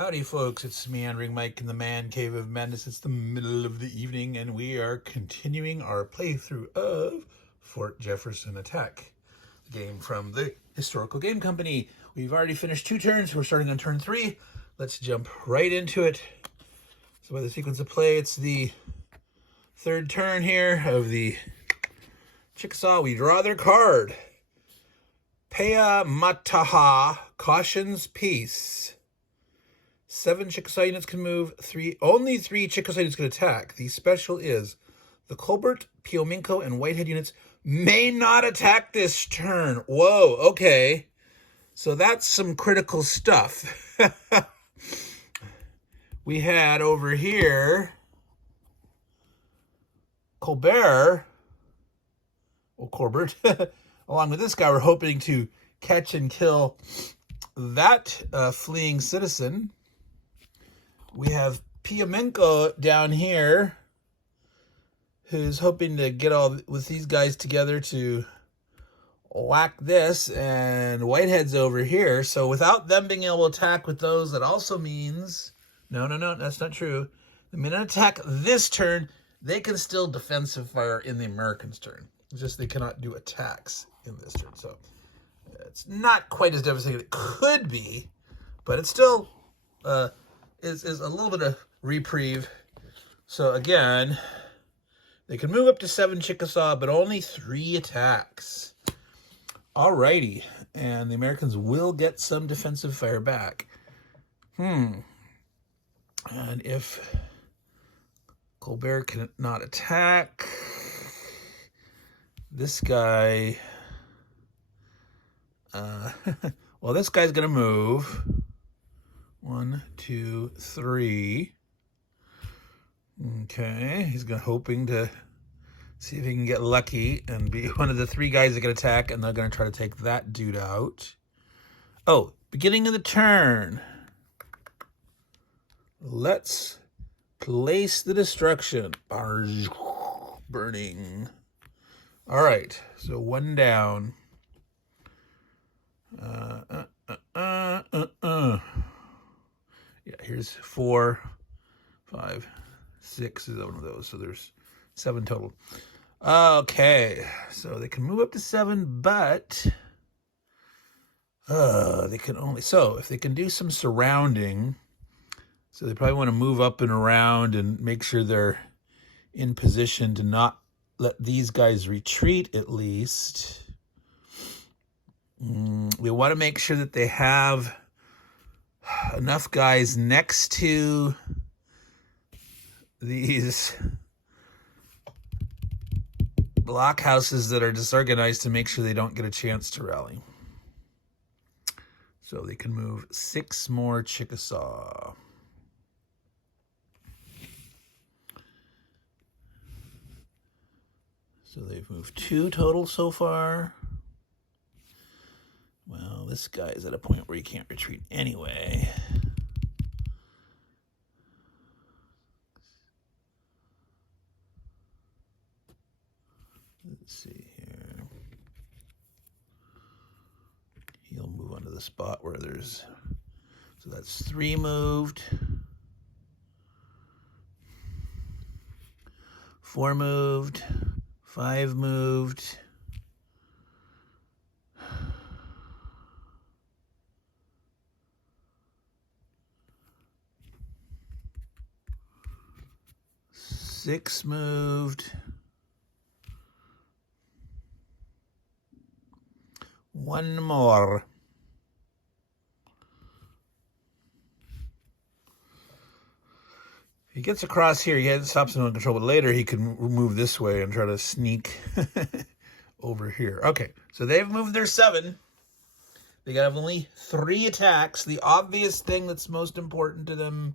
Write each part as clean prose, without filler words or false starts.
Howdy, folks. It's Meandering Mike in the Man Cave of Madness. It's the middle of the evening, and we are continuing our playthrough of Fort Jefferson Attack, the game from the Historical Game Company. We've already finished 2 turns. We're starting on turn 3. Let's jump right into it. So by the sequence of play, it's the 3rd turn here of the Chickasaw. We draw their card. Pea Mataha cautions peace. 7 Chickasaw units can move. Only 3 Chickasaw units can attack. The special is the Colbert, Piominco, and Whitehead units may not attack this turn. Whoa, okay. So that's some critical stuff. We had over here Colbert, along with this guy, we're hoping to catch and kill that fleeing citizen. We have Piominco down here, who's hoping to get all with these guys together to whack this, and Whitehead's over here. So without them being able to attack with those, that also means no, that's not true. The minute attack this turn, they can still defensive fire in the Americans' turn. It's just they cannot do attacks in this turn. So it's not quite as devastating as it could be, but it's still is a little bit of reprieve. So again, they can move up to 7 Chickasaw, but only 3 attacks. Alrighty, and the Americans will get some defensive fire back. And if Colbert cannot attack, this guy, well, this guy's gonna move. 1, 2, 3. Okay, he's hoping to see if he can get lucky and be one of the 3 guys that can attack, and they're going to try to take that dude out. Oh, beginning of the turn. Let's place the destruction. Burning. All right, so 1 down. Yeah, here's 4, 5, 6 is one of those. So there's 7 total. Okay, so they can move up to 7, but they can only, so if they can do some surrounding, so they probably want to move up and around and make sure they're in position to not let these guys retreat at least. We want to make sure that they have enough guys next to these blockhouses that are disorganized to make sure they don't get a chance to rally. So they can move 6 more Chickasaw. So they've moved 2 total so far. Well, this guy is at a point where he can't retreat anyway. Let's see here. He'll move onto the spot where there's, so that's 3 moved. 4 moved. 5 moved. 6 moved. 1 more. He gets across here, he stops him on control, but later he can move this way and try to sneak over here. Okay, so they've moved their 7. They got only 3 attacks. The obvious thing that's most important to them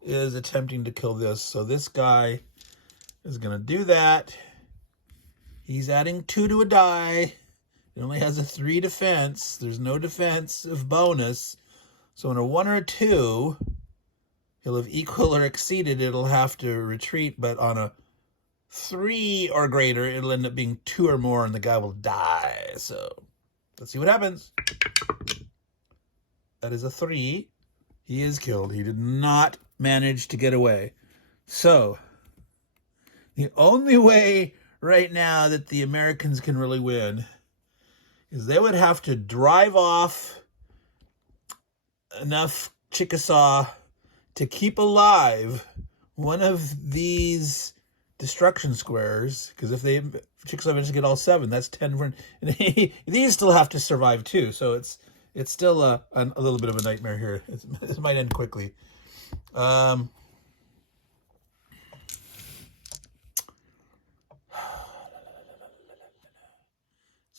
is attempting to kill this. So this guy is going to do that. He's adding 2 to a die. It only has a 3 defense. There's no defensive bonus. So on a 1 or a 2, he'll have equal or exceeded. It'll have to retreat. But on a 3 or greater, it'll end up being 2 or more, and the guy will die. So let's see what happens. That is a 3. He is killed. He did not manage to get away. So, the only way right now that the Americans can really win is they would have to drive off enough Chickasaw to keep alive one of these destruction squares, because if Chickasaw eventually get all 7, that's 10 for, and these still have to survive too, so it's still a little bit of a nightmare here. This might end quickly. So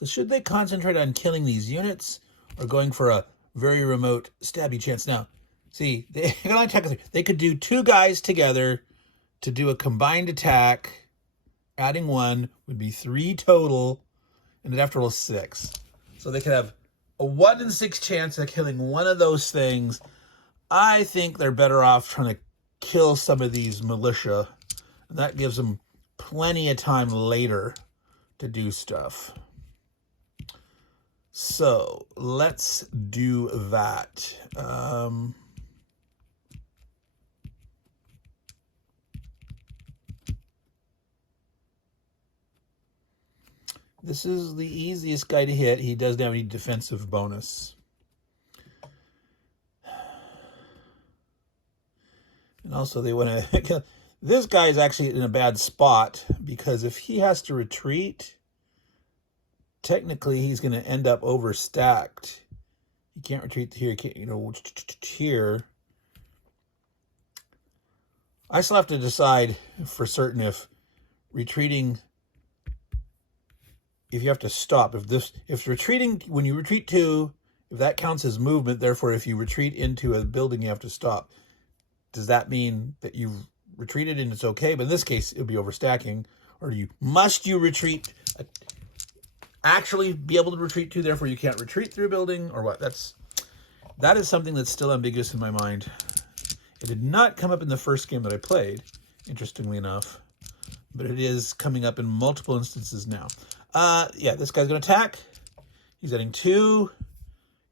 should they concentrate on killing these units or going for a very remote stabby chance? Now, see, they can only attack. They could do 2 guys together to do a combined attack. Adding 1 would be 3 total, and they'd have to roll 6. So they could have a 1 in 6 chance of killing one of those things. I think they're better off trying to kill some of these militia, and that gives them plenty of time later to do stuff. So let's do that. This is the easiest guy to hit. He doesn't have any defensive bonus. And also they want to... This guy is actually in a bad spot, because if he has to retreat, technically he's going to end up overstacked. He can't retreat here. Here. I still have to decide for certain if retreating... If you have to stop, if retreating, when you retreat 2, if that counts as movement, therefore if you retreat into a building, you have to stop. Does that mean that you've retreated and it's okay? But in this case, it'll be overstacking. Or must you retreat, actually be able to retreat 2, therefore you can't retreat through a building, or what? That is something that's still ambiguous in my mind. It did not come up in the first game that I played, interestingly enough, but it is coming up in multiple instances now. Yeah, this guy's going to attack. He's adding 2.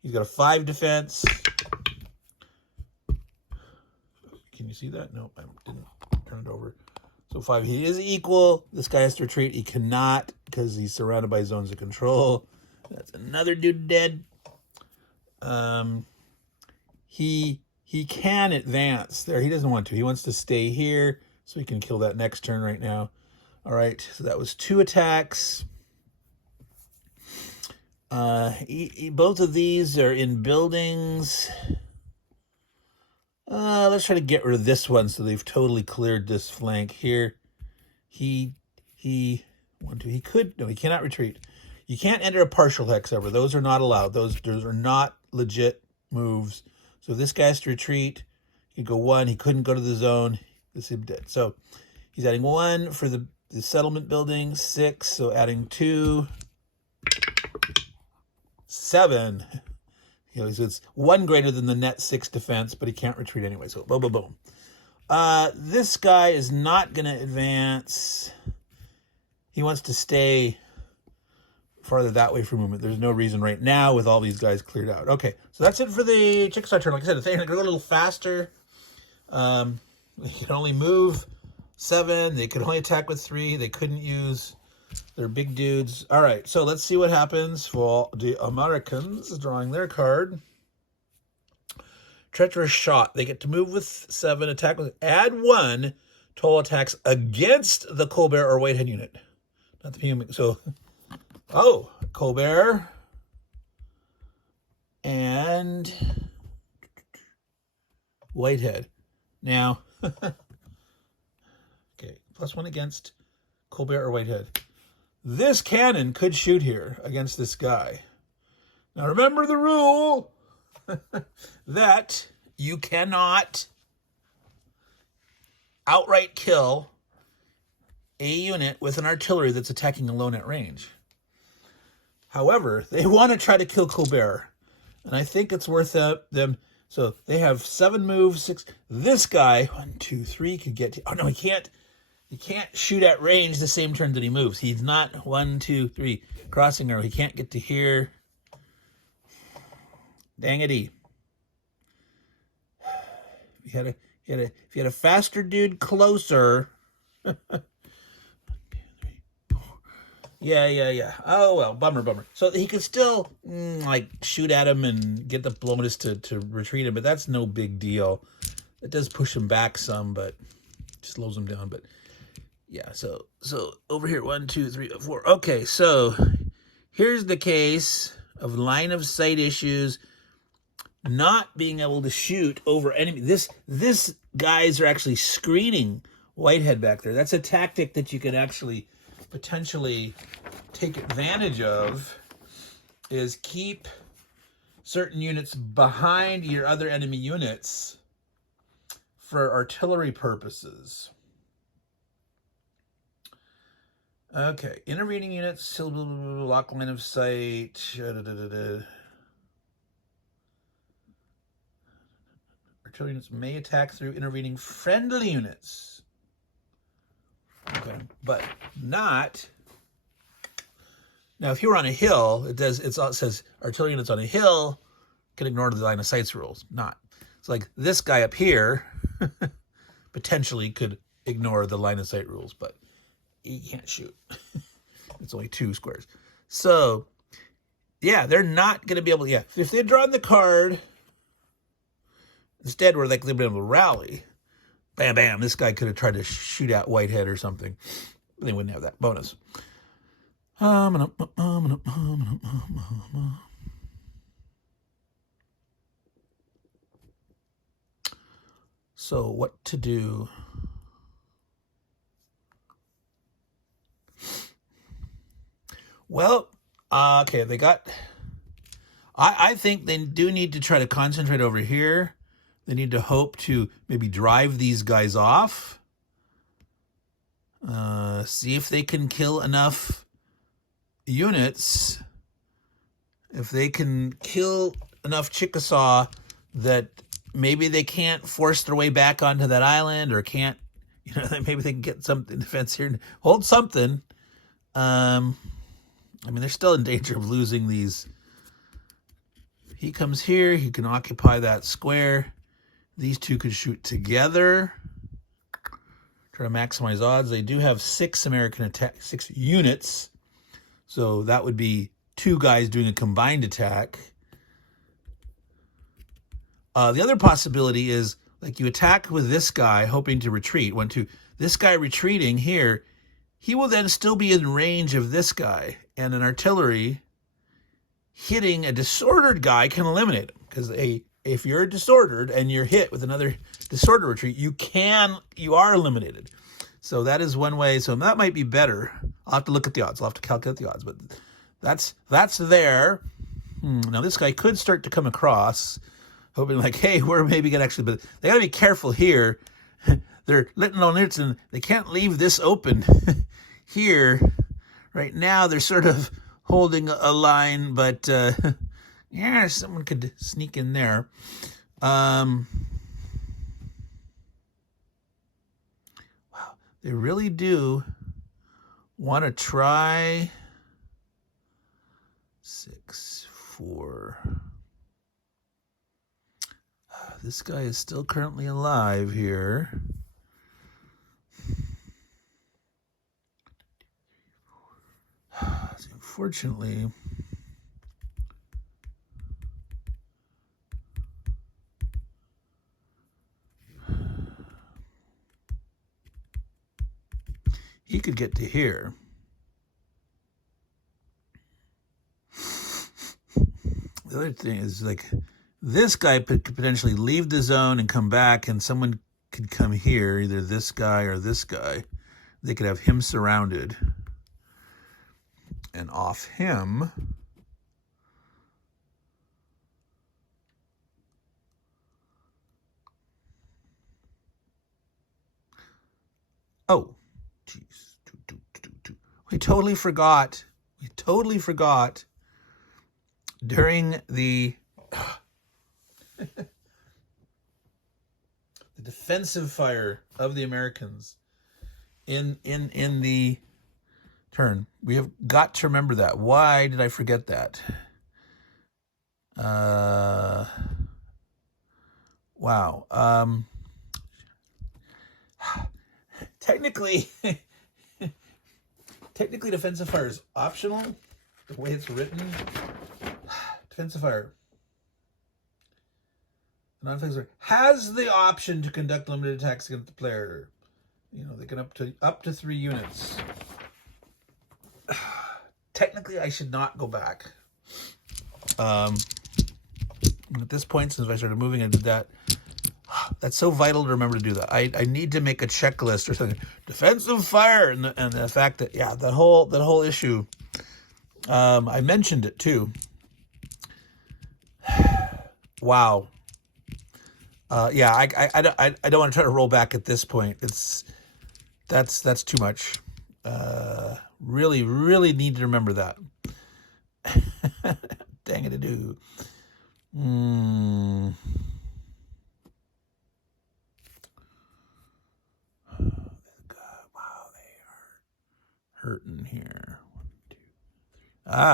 He's got a 5 defense. Can you see that? No, I didn't turn it over. So 5, he is equal. This guy has to retreat. He cannot, because he's surrounded by zones of control. That's another dude dead. He can advance there. He doesn't want to. He wants to stay here so he can kill that next turn right now. All right, so that was 2 attacks. Both of these are in buildings. Let's try to get rid of this one so they've totally cleared this flank here. He cannot retreat. You can't enter a partial hex ever. Those are not allowed. Those are not legit moves. So if this guy has to retreat, he could go 1. He couldn't go to the zone. This is dead. So he's adding 1 for the settlement building, 6. So adding 2. 7. So it's 1 greater than the net 6 defense, but he can't retreat anyway. So boom, boom, boom. This guy is not going to advance. He wants to stay farther that way for movement. There's no reason right now with all these guys cleared out. Okay, so that's it for the Chickasaw turn. Like I said, they're going to go a little faster. They can only move 7. They could only attack with 3. They couldn't use... They're big dudes. All right, so let's see what happens for the Americans drawing their card. Treacherous Shot. They get to move with 7, attack with... Add 1 total attacks against the Colbert or Whitehead unit. Not the PM. So, Colbert. And Whitehead. Now, okay, +1 against Colbert or Whitehead. This cannon could shoot here against this guy. Now remember the rule that you cannot outright kill a unit with an artillery that's attacking alone at range. However, they want to try to kill Colbert, and I think it's worth them. So they have 7 moves, 6. This guy, 1, 2, 3, could get to... Oh, no, he can't. He can't shoot at range the same turn that he moves. He's not 1, 2, 3 crossing arrow. He can't get to here. Dang it. If you had a faster dude closer. Yeah. Oh, well, bummer. So he could still, like, shoot at him and get the Diplomatist to retreat him, but that's no big deal. It does push him back some, but slows him down. But, yeah, so over here, 1, 2, 3, 4. Okay, so here's the case of line of sight issues, not being able to shoot over enemy. This guys are actually screening Whitehead back there. That's a tactic that you can actually potentially take advantage of, is keep certain units behind your other enemy units for artillery purposes. Okay, intervening units, lock line of sight. Artillery units may attack through intervening friendly units. Okay, but not. Now, if you were on a hill, it says artillery units on a hill can ignore the line of sight rules. Not. It's like this guy up here potentially could ignore the line of sight rules, but he can't shoot. It's only 2 squares. So, yeah, they're not going to be able to. Yeah, if they had drawn the card instead, where they'd been able to rally. Bam, bam, this guy could have tried to shoot at Whitehead or something. They wouldn't have that bonus. So what to do? Well, okay, they got... I think they do need to try to concentrate over here. They need to hope to maybe drive these guys off. See if they can kill enough units. If they can kill enough Chickasaw that maybe they can't force their way back onto that island, or can't, maybe they can get something defense here and hold something. I mean, they're still in danger of losing these. He comes here, he can occupy that square. These two could shoot together. Try to maximize odds. They do have 6 units. So that would be 2 guys doing a combined attack. The other possibility is, like, you attack with this guy, hoping to retreat. 1, 2. This guy retreating here, he will then still be in range of this guy. And an artillery hitting a disordered guy can eliminate him. Because if you're disordered and you're hit with another disordered retreat, you are eliminated. So that is one way. So that might be better. I'll have to look at the odds. I'll have to calculate the odds. But that's there. Now this guy could start to come across, hoping like, hey, we're maybe going to actually... But they got to be careful here. They're letting on it, and they can't leave this open here. Right now, they're sort of holding a line, but... yeah, someone could sneak in there. Wow, they really do want to try 6, 4. This guy is still currently alive here. Unfortunately... he could get to here. The other thing is, like, this guy could potentially leave the zone and come back, and someone could come here, either this guy or this guy. They could have him surrounded. And off him... Oh, jeez. We totally forgot. During the the defensive fire of the Americans in the turn. We have got to remember that. Why did I forget that? Wow. technically, technically defensive fire is optional. The way it's written, defensive fire. The non-offensive has the option to conduct limited attacks against the player. You know, they can up to 3 units. Technically, I should not go back. At this point, since I started moving into that, that's so vital to remember to do that. I need to make a checklist or something. Defensive fire, and the fact that that whole issue. I mentioned it too. Wow. I don't want to try to roll back at this point. That's too much. Really need to remember that. Dang it, I do. Wow, they are hurting here. 1, 2,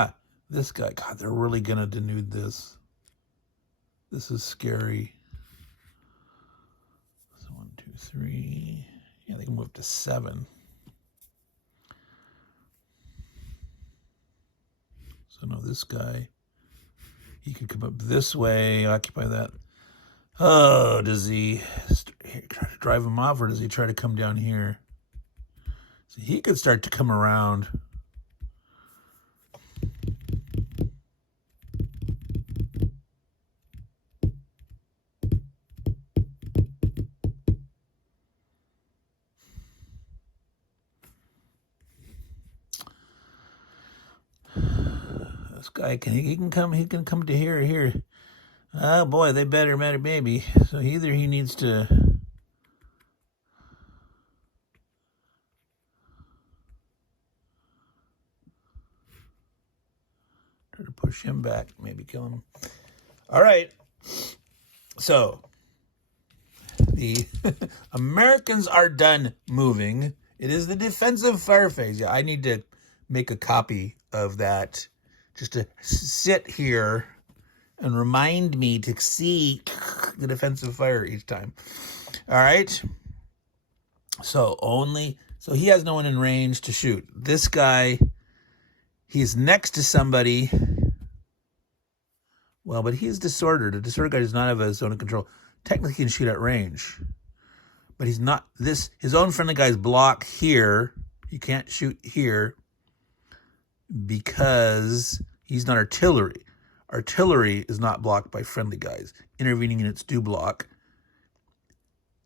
3. This guy. God, they're really gonna denude this. This is scary. So 1, 2, 3. Yeah, they can move up to 7. So no, this guy, he could come up this way, occupy that. Oh, does he try to drive him off, or does he try to come down here? So he could start to come around. This guy he can come to here. Oh boy, they better maybe. So either he needs to try to push him back, maybe kill him. All right. So the Americans are done moving. It is the defensive fire phase. Yeah, I need to make a copy of that just to sit here and remind me to see the defensive fire each time. All right. So he has no one in range to shoot. This guy, he's next to somebody. Well, but he's disordered. A disordered guy does not have a zone of control. Technically, he can shoot at range. But he's not his own friendly guy's block here. He can't shoot here because he's not artillery. Artillery is not blocked by friendly guys. Intervening units do block.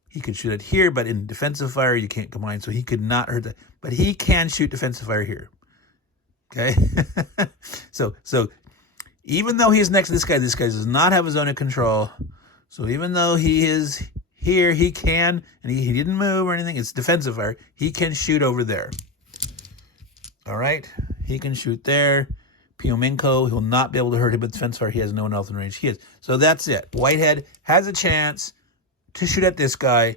He could shoot it here, but in defensive fire, you can't combine, so he could not hurt that. But he can shoot defensive fire here. Okay? So even though he's next to this guy does not have a zone of control. So even though he is here, he can, and he didn't move or anything. It's defensive fire. He can shoot over there. All right? He can shoot there. Piomenko, he'll not be able to hurt him with defensive fire. He has no one else in range. He is. So that's it. Whitehead has a chance to shoot at this guy.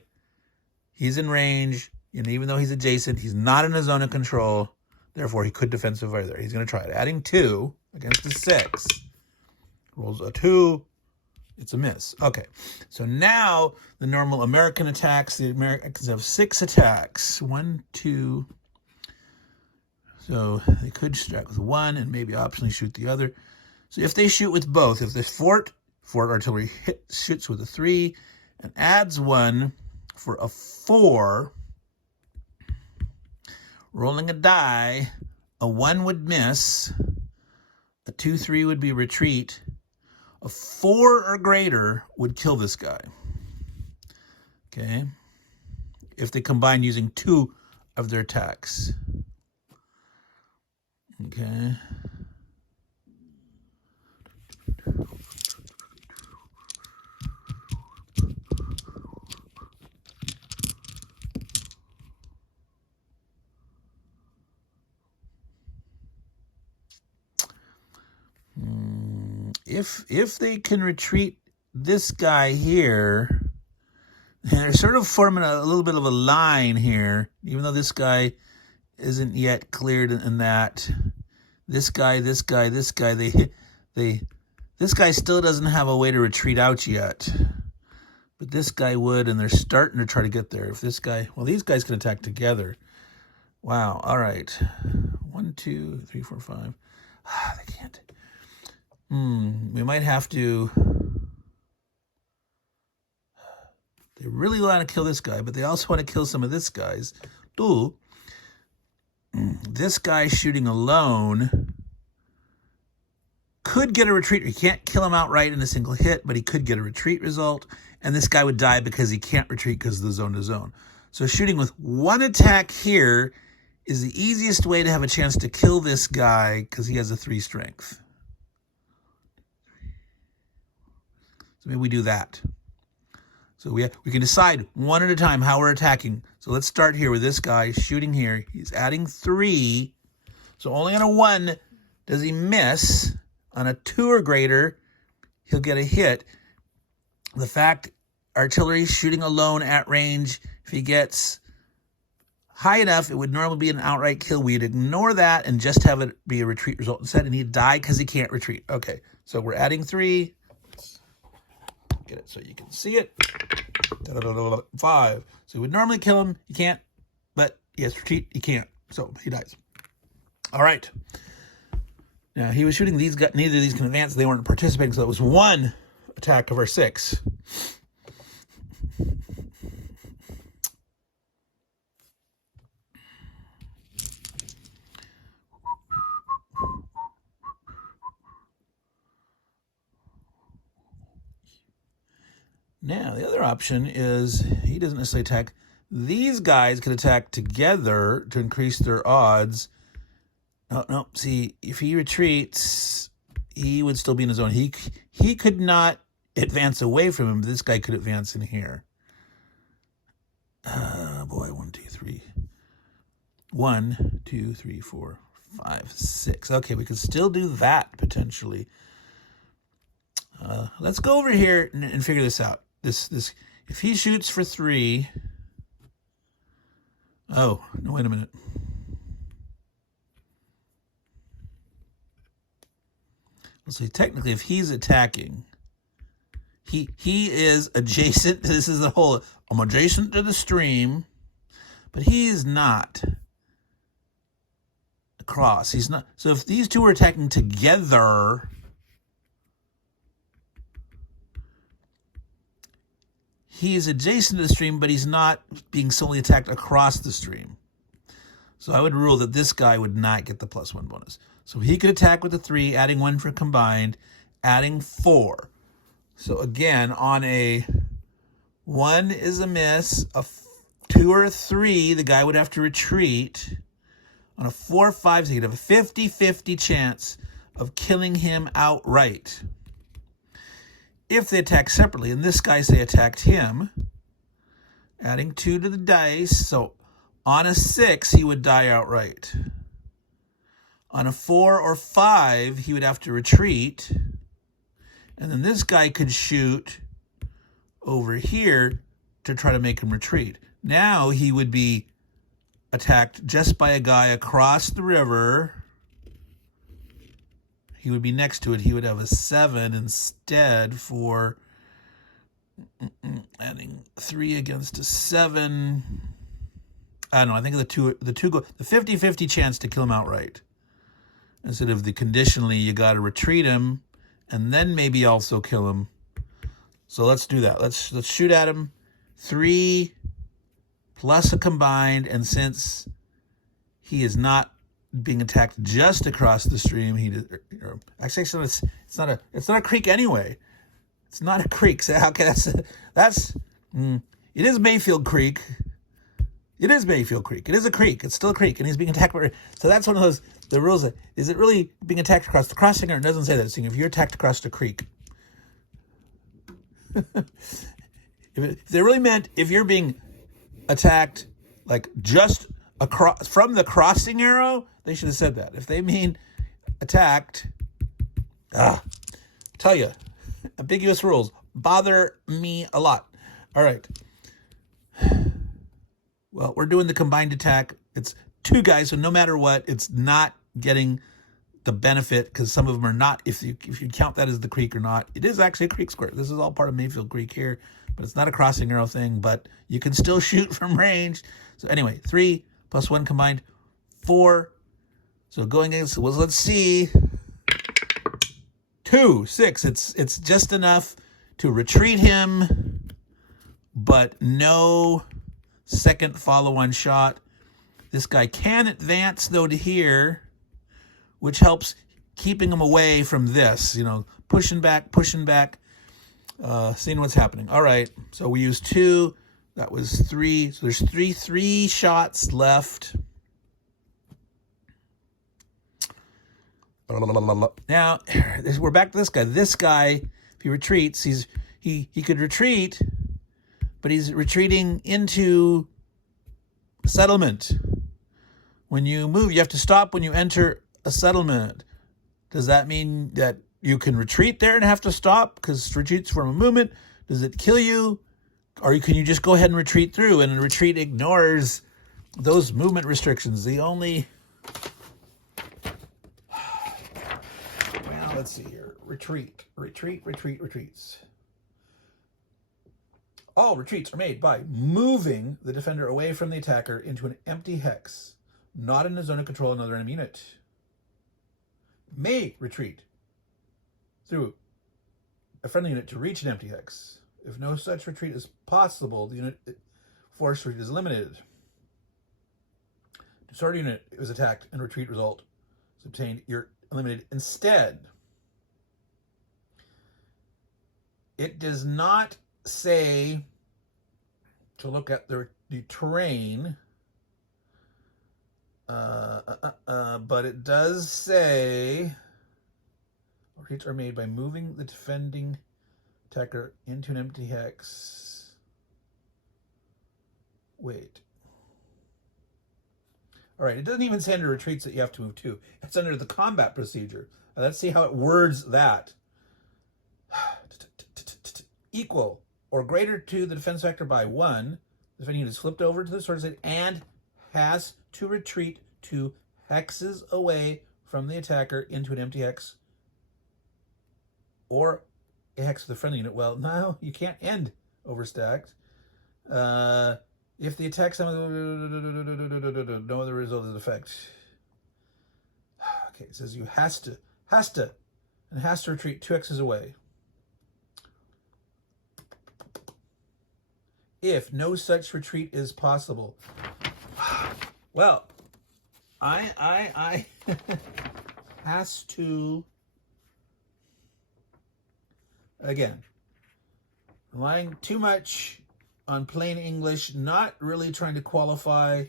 He's in range, and even though he's adjacent, he's not in a zone of control. Therefore, he could defensive fire there. He's going to try it. Adding 2 against the 6. Rolls a 2. It's a miss. Okay. So now the normal American attacks. The Americans have 6 attacks. 1, 2. So they could strike with 1 and maybe optionally shoot the other. So if they shoot with both, if the Fort artillery shoots with a 3 and adds 1 for a 4, rolling a die, a 1 would miss, a 2, 3 would be retreat, a 4 or greater would kill this guy. Okay? If they combine using 2 of their attacks. Okay. If they can retreat this guy here, and they're sort of forming a little bit of a line here, even though this guy isn't yet cleared in that. This guy, this guy still doesn't have a way to retreat out yet. But this guy would, and they're starting to try to get there. If this guy, well, these guys can attack together. Wow, all right. 1, 2, 3, 4, 5. They can't. We might have to... They really want to kill this guy, but they also want to kill some of this guys. Ooh. This guy shooting alone could get a retreat. He can't kill him outright in a single hit, but he could get a retreat result. And this guy would die because he can't retreat because of the zone to zone. So shooting with one attack here is the easiest way to have a chance to kill this guy because he has a 3 strength. So maybe we do that. So we can decide one at a time how we're attacking. So let's start here with this guy shooting here. He's adding 3. So only on a 1 does he miss. On a 2 or greater, he'll get a hit. The fact artillery shooting alone at range, if he gets high enough, it would normally be an outright kill. We'd ignore that and just have it be a retreat result instead, and he'd die because he can't retreat. Okay, so we're adding 3. Let's get it so you can see it. 5. So we would normally kill him. He can't, but he has retreat. He can't, so he dies. All right. Now, he was shooting these guys. Neither of these can advance. They weren't participating, so it was 1 attack of our 6. Now, the other option is he doesn't necessarily attack. These guys can attack together to increase their odds. No. See, if he retreats, he would still be in his zone. He could not advance away from him. This guy could advance in here. Boy, 1, 2, 3. 1, 2, 3, 4, 5, 6. Okay, we could still do that potentially. Let's go over here and figure this out. This if he shoots for 3. Oh, no, wait a minute. Let's see, technically, if he's attacking, he is adjacent. This is the whole, I'm adjacent to the stream, but he is not across. He's not. So if these two are attacking together, he is adjacent to the stream, but he's not being solely attacked across the stream. So I would rule that this guy would not get the +1 bonus. So he could attack with the 3, adding 1 for combined, adding 4. So again, on a 1 is a miss, a 2 or a 3, the guy would have to retreat. On a 4 or 5, so he'd have a 50-50 chance of killing him outright. If they attack separately, and this guy, say, attacked him, adding 2 to the dice, so on a 6, he would die outright. On a 4 or 5, he would have to retreat. And then this guy could shoot over here to try to make him retreat. Now he would be attacked just by a guy across the river. He would be next to it. He would have a 7 instead for adding 3 against a 7. I don't know. I think the two go the 50-50 chance to kill him outright. Instead of the conditionally, you got to retreat him and then maybe also kill him. So let's do that. Let's shoot at him. 3 plus a combined, and since he is not being attacked just across the stream, actually it's not a creek anyway. It's not a creek. So okay, it is Mayfield Creek. It is Mayfield Creek. It is a creek. It's still a creek, and he's being attacked by. So that's one of those the rules. Is it really being attacked across the crossing, or it doesn't say that? It's saying if you're attacked across the creek. If they really meant if you're being attacked like just across from the crossing arrow, they should have said that. If they mean attacked, tell you, ambiguous rules bother me a lot. All right. Well, we're doing the combined attack. It's 2 guys, so no matter what, it's not getting the benefit because some of them are not. If you count that as the creek or not, it is actually a creek square. This is all part of Mayfield Creek here. but it's not a crossing arrow thing, but you can still shoot from range. So anyway, 3 plus 1 combined, 4. So going against, well, let's see. 2, 6. It's just enough to retreat him, but no second follow-on shot. This guy can advance, though, to here, which helps keeping him away from this, you know, pushing back, seeing what's happening. All right, so we used 2. That was 3. So there's three shots left. Now, we're back to this guy. This guy, if he retreats, he could retreat, but he's retreating into settlement. When you move, you have to stop when you enter a settlement. Does that mean that you can retreat there and have to stop because retreats from a movement? Does it kill you? Or can you just go ahead and retreat through? And retreat ignores those movement restrictions. The only... Well, let's see here. Retreats. All retreats are made by moving the defender away from the attacker into an empty hex, not in the zone of control of another enemy unit. May retreat through a friendly unit to reach an empty hex. If no such retreat is possible, the unit force retreat is eliminated. Disorder unit is attacked and retreat result is obtained. You're eliminated instead. It does not say to look at the terrain, but it does say retreats are made by moving the defending attacker into an empty hex. Wait. All right, it doesn't even say under retreats that you have to move to. It's under the combat procedure. Let's see how it words that. Equal or greater to the defense factor by 1. The defending unit is flipped over to the sword side and has to retreat 2 hexes away from the attacker into an empty hex or a hex of the friendly unit. Well, no, you can't end overstacked. If the attack no other result of the effect. Okay, it says you has to retreat 2 hexes away. If no such retreat is possible. Well, I has to, again, relying too much on plain English, not really trying to qualify,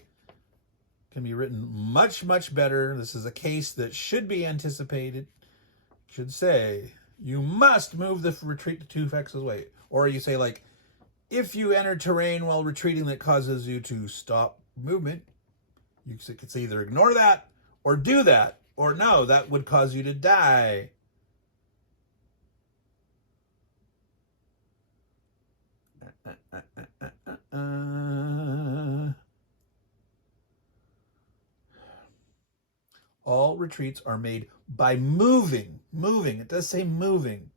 can be written much, much better. This is a case that should be anticipated. Should say, you must move the retreat to 2 hexes away. Or you say, like, if you enter terrain while retreating that causes you to stop movement, you could either ignore that or do that, or no, that would cause you to die. All retreats are made by moving. It does say moving.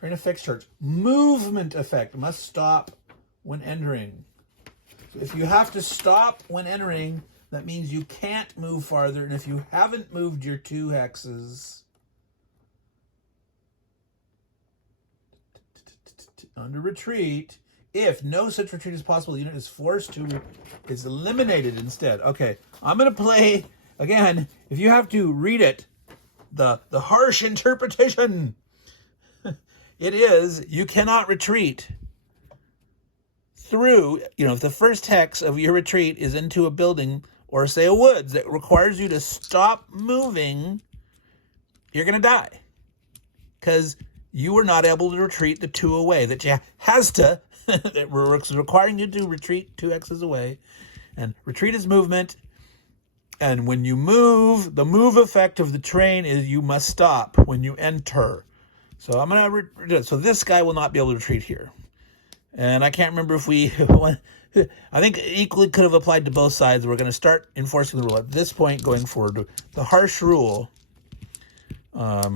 Train effects chart. Movement effect must stop when entering. So if you have to stop when entering, that means you can't move farther. And if you haven't moved your 2 hexes under retreat, if no such retreat is possible, the unit is eliminated instead. Okay, I'm going to play, again, if you have to read it, the harsh interpretation. It is, you cannot retreat through, if the first hex of your retreat is into a building or, say, a woods that requires you to stop moving, you're going to die because you were not able to retreat the 2 away that you has to, that was requiring you to retreat 2 hexes away. And retreat is movement. And when you move, the move effect of the terrain is you must stop when you enter. So I'm going to, so this guy will not be able to retreat here. And I can't remember if we, I think equally could have applied to both sides. We're going to start enforcing the rule at this point going forward. The harsh rule, but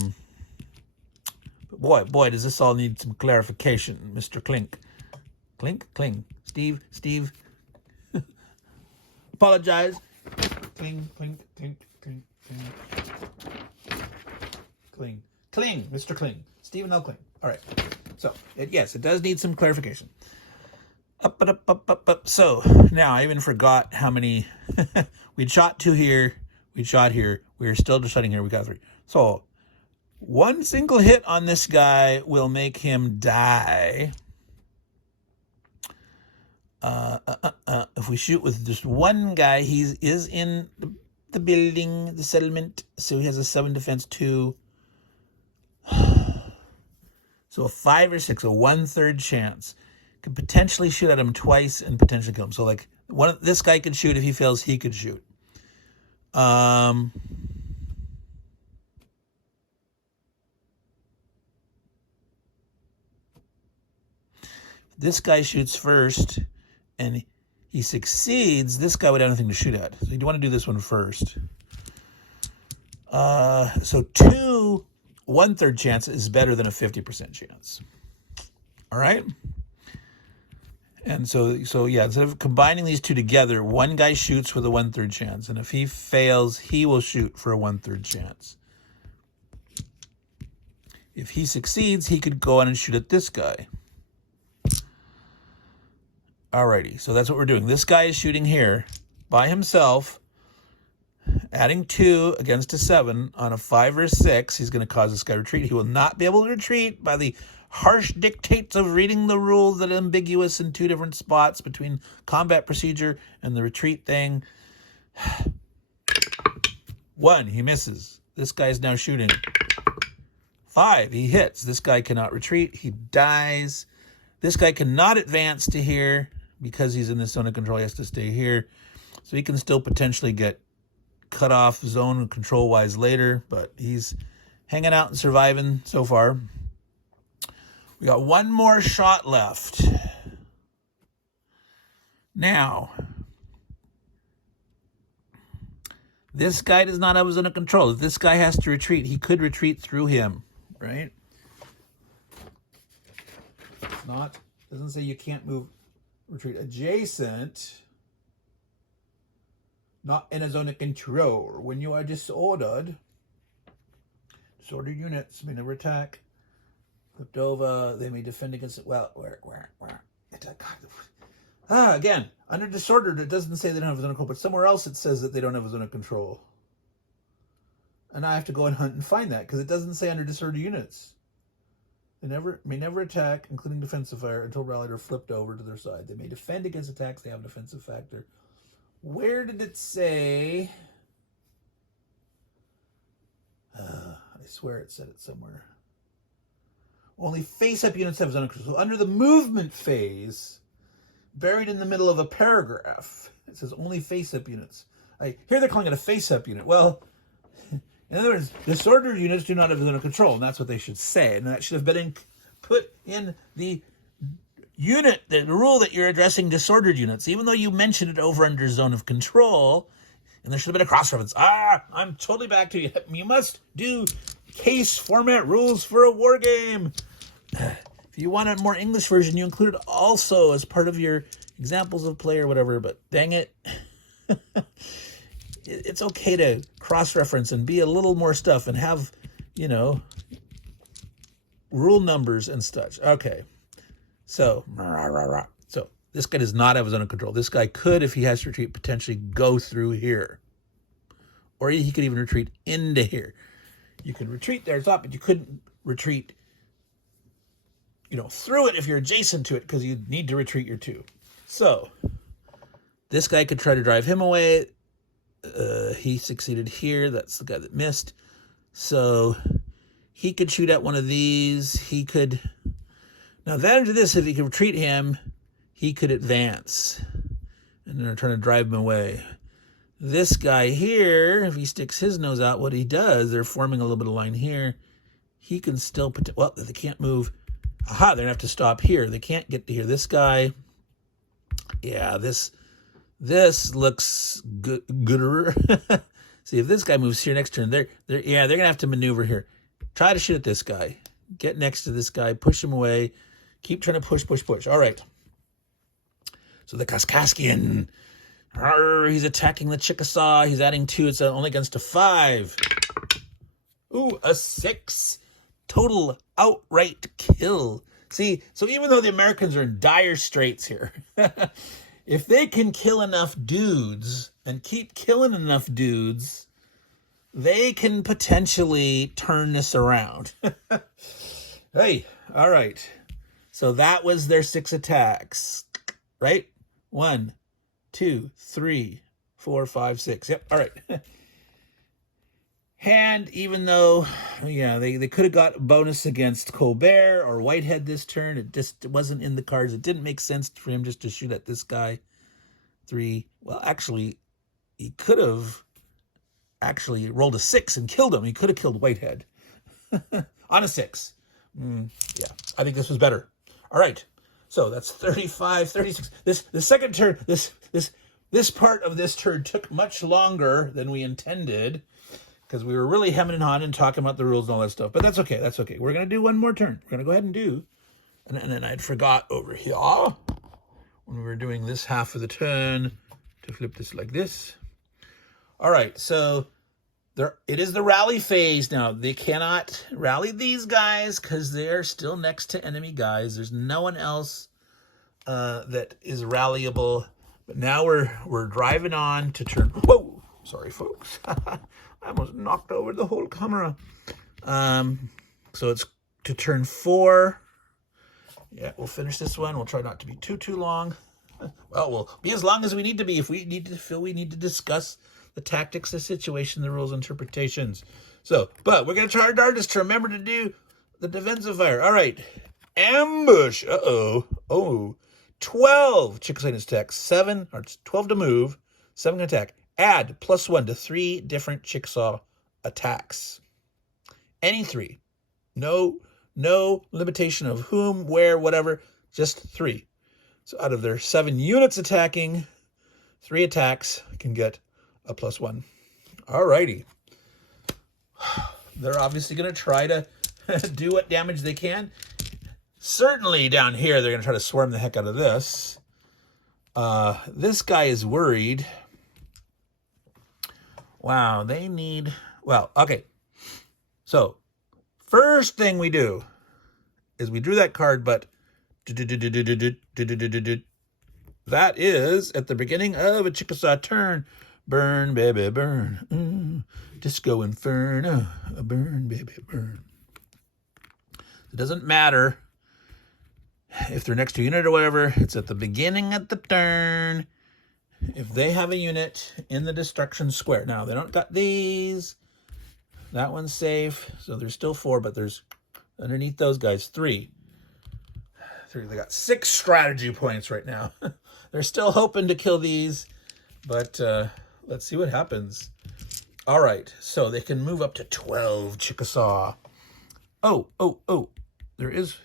boy, does this all need some clarification, Mr. Clink. Clink, cling. Steve. Apologize. Cling, clink, clink, clink, cling. Cling, Mr. Cling. Stephen L. Cling. All right. So, yes, it does need some clarification. Up. So, now I even forgot how many. We'd shot 2 here. We'd shot here. We were still just shooting here. We got 3. So, one single hit on this guy will make him die. If we shoot with just one guy, he is in the building, the settlement, so he has a 7 defense 2. So a 5 or 6, a 1/3 chance. Could potentially shoot at him twice and potentially kill him. So like this guy could shoot. If he fails, he could shoot. This guy shoots first and he succeeds. This guy would have nothing to shoot at. So you want to do this one first. So 2 1/3 chance is better than a 50% chance. All right. And so yeah, instead of combining these 2 together, one guy shoots with a 1/3 chance. And if he fails, he will shoot for a 1/3 chance. If he succeeds, he could go on and shoot at this guy. Alrighty, so that's what we're doing. This guy is shooting here by himself, adding 2 against a 7 on a 5 or 6. He's going to cause this guy to retreat. He will not be able to retreat by the harsh dictates of reading the rules that are ambiguous in 2 different spots between combat procedure and the retreat thing. 1, he misses. This guy is now shooting. 5, he hits. This guy cannot retreat. He dies. This guy cannot advance to here because he's in this zone of control. He has to stay here. So he can still potentially get cut off zone control-wise later, but he's hanging out and surviving so far. We got 1 more shot left. Now, this guy does not have his zone of control. If this guy has to retreat, he could retreat through him, right? Doesn't say you can't move, retreat adjacent, not in a zone of control. When you are disordered units may never attack. Flipped over, they may defend against it. Well, where? Again, under disordered, it doesn't say they don't have a zone of control, but somewhere else it says that they don't have a zone of control. And I have to go and hunt and find that, because it doesn't say under disordered units. They may never attack, including defensive fire, until rallied or flipped over to their side. They may defend against attacks. They have a defensive factor. Where did it say? I swear it said it somewhere. Only face-up units have zone of control. So under the movement phase, buried in the middle of a paragraph, it says only face-up units. Here they're calling it a face-up unit. Well, in other words, disordered units do not have zone of control, and that's what they should say. And that should have been put in the unit, the rule that you're addressing disordered units, even though you mentioned it over under zone of control, and there should have been a cross-reference. I'm totally back to you. You must do case format rules for a war game. If you want a more English version, you include it also as part of your examples of play or whatever, but dang it. It's okay to cross-reference and be a little more stuff and have, rule numbers and such. Okay. So this guy does not have his own control. This guy could, if he has to retreat, potentially go through here. Or he could even retreat into here. You could retreat there, but you couldn't retreat, through it if you're adjacent to it, because you need to retreat your 2. So this guy could try to drive him away. He succeeded here. That's the guy that missed. So he could shoot at one of these. He could... Now, advantage of this, if he could retreat him, he could advance. And they're trying to drive him away. This guy here, if he sticks his nose out, what he does, they're forming a little bit of line here. He can still... Well, they can't move. Aha, they're going to have to stop here. They can't get to here. This guy... Yeah, this looks gooder. See, if this guy moves here next turn, they're going to have to maneuver here. Try to shoot at this guy. Get next to this guy. Push him away. Keep trying to push, push, push. All right. So the Kaskaskian. He's attacking the Chickasaw. He's adding 2. It's only against a 5. Ooh, a 6. Total outright kill. See, so even though the Americans are in dire straits here, if they can kill enough dudes and keep killing enough dudes, they can potentially turn this around. Hey, all right. So that was their 6 attacks, right? 1, 2, 3, 4, 5, 6. Yep, all right. And even though, yeah, they could have got a bonus against Colbert or Whitehead this turn, it just wasn't in the cards. It didn't make sense for him just to shoot at this guy. 3. Well, actually, he could have actually rolled a 6 and killed him. He could have killed Whitehead on a 6. Yeah, I think this was better. All right, so that's 35, 36. The second turn, this part of this turn took much longer than we intended, because we were really hemming and hawing and talking about the rules and all that stuff. But that's okay. That's okay. We're going to do one more turn. We're going to go ahead and do. And then I'd forgot over here when we were doing this half of the turn to flip this like this. All right. So it is the rally phase now. They cannot rally these guys because they're still next to enemy guys. There's no one else that is rallyable. But now we're driving on to turn. Whoa. Sorry, folks. I almost knocked over the whole camera. So it's to turn 4. Yeah, we'll finish this one. We'll try not to be too long. Well, we'll be as long as we need to be if we need to feel we need to discuss the tactics, the situation, the rules, interpretations. So, but we're going to try our darndest to remember to do the defensive fire. All right. Ambush. Oh, 12 Chickasaw attack. 7, or 12 to move. 7 attack. Add +1 to 3 different Chickasaw attacks. Any 3. No limitation of whom, where, whatever. Just 3. So out of their 7 units attacking, 3 attacks can get a +1. All righty. They're obviously going to try to do what damage they can. Certainly down here, they're going to try to swarm the heck out of this. This guy is worried. Wow, they need... Well, okay. So, first thing we do is we drew that card, but that is at the beginning of a Chickasaw turn. Burn, baby, burn. Disco Inferno. Burn, baby, burn. It doesn't matter if they're next to a unit or whatever. It's at the beginning of the turn. If they have a unit in the destruction square. Now, they don't got these. That one's safe. So there's still 4, but there's underneath those guys 3. They got 6 strategy points right now. They're still hoping to kill these, but let's see what happens. All right, so they can move up to 12 Chickasaw. Oh. There is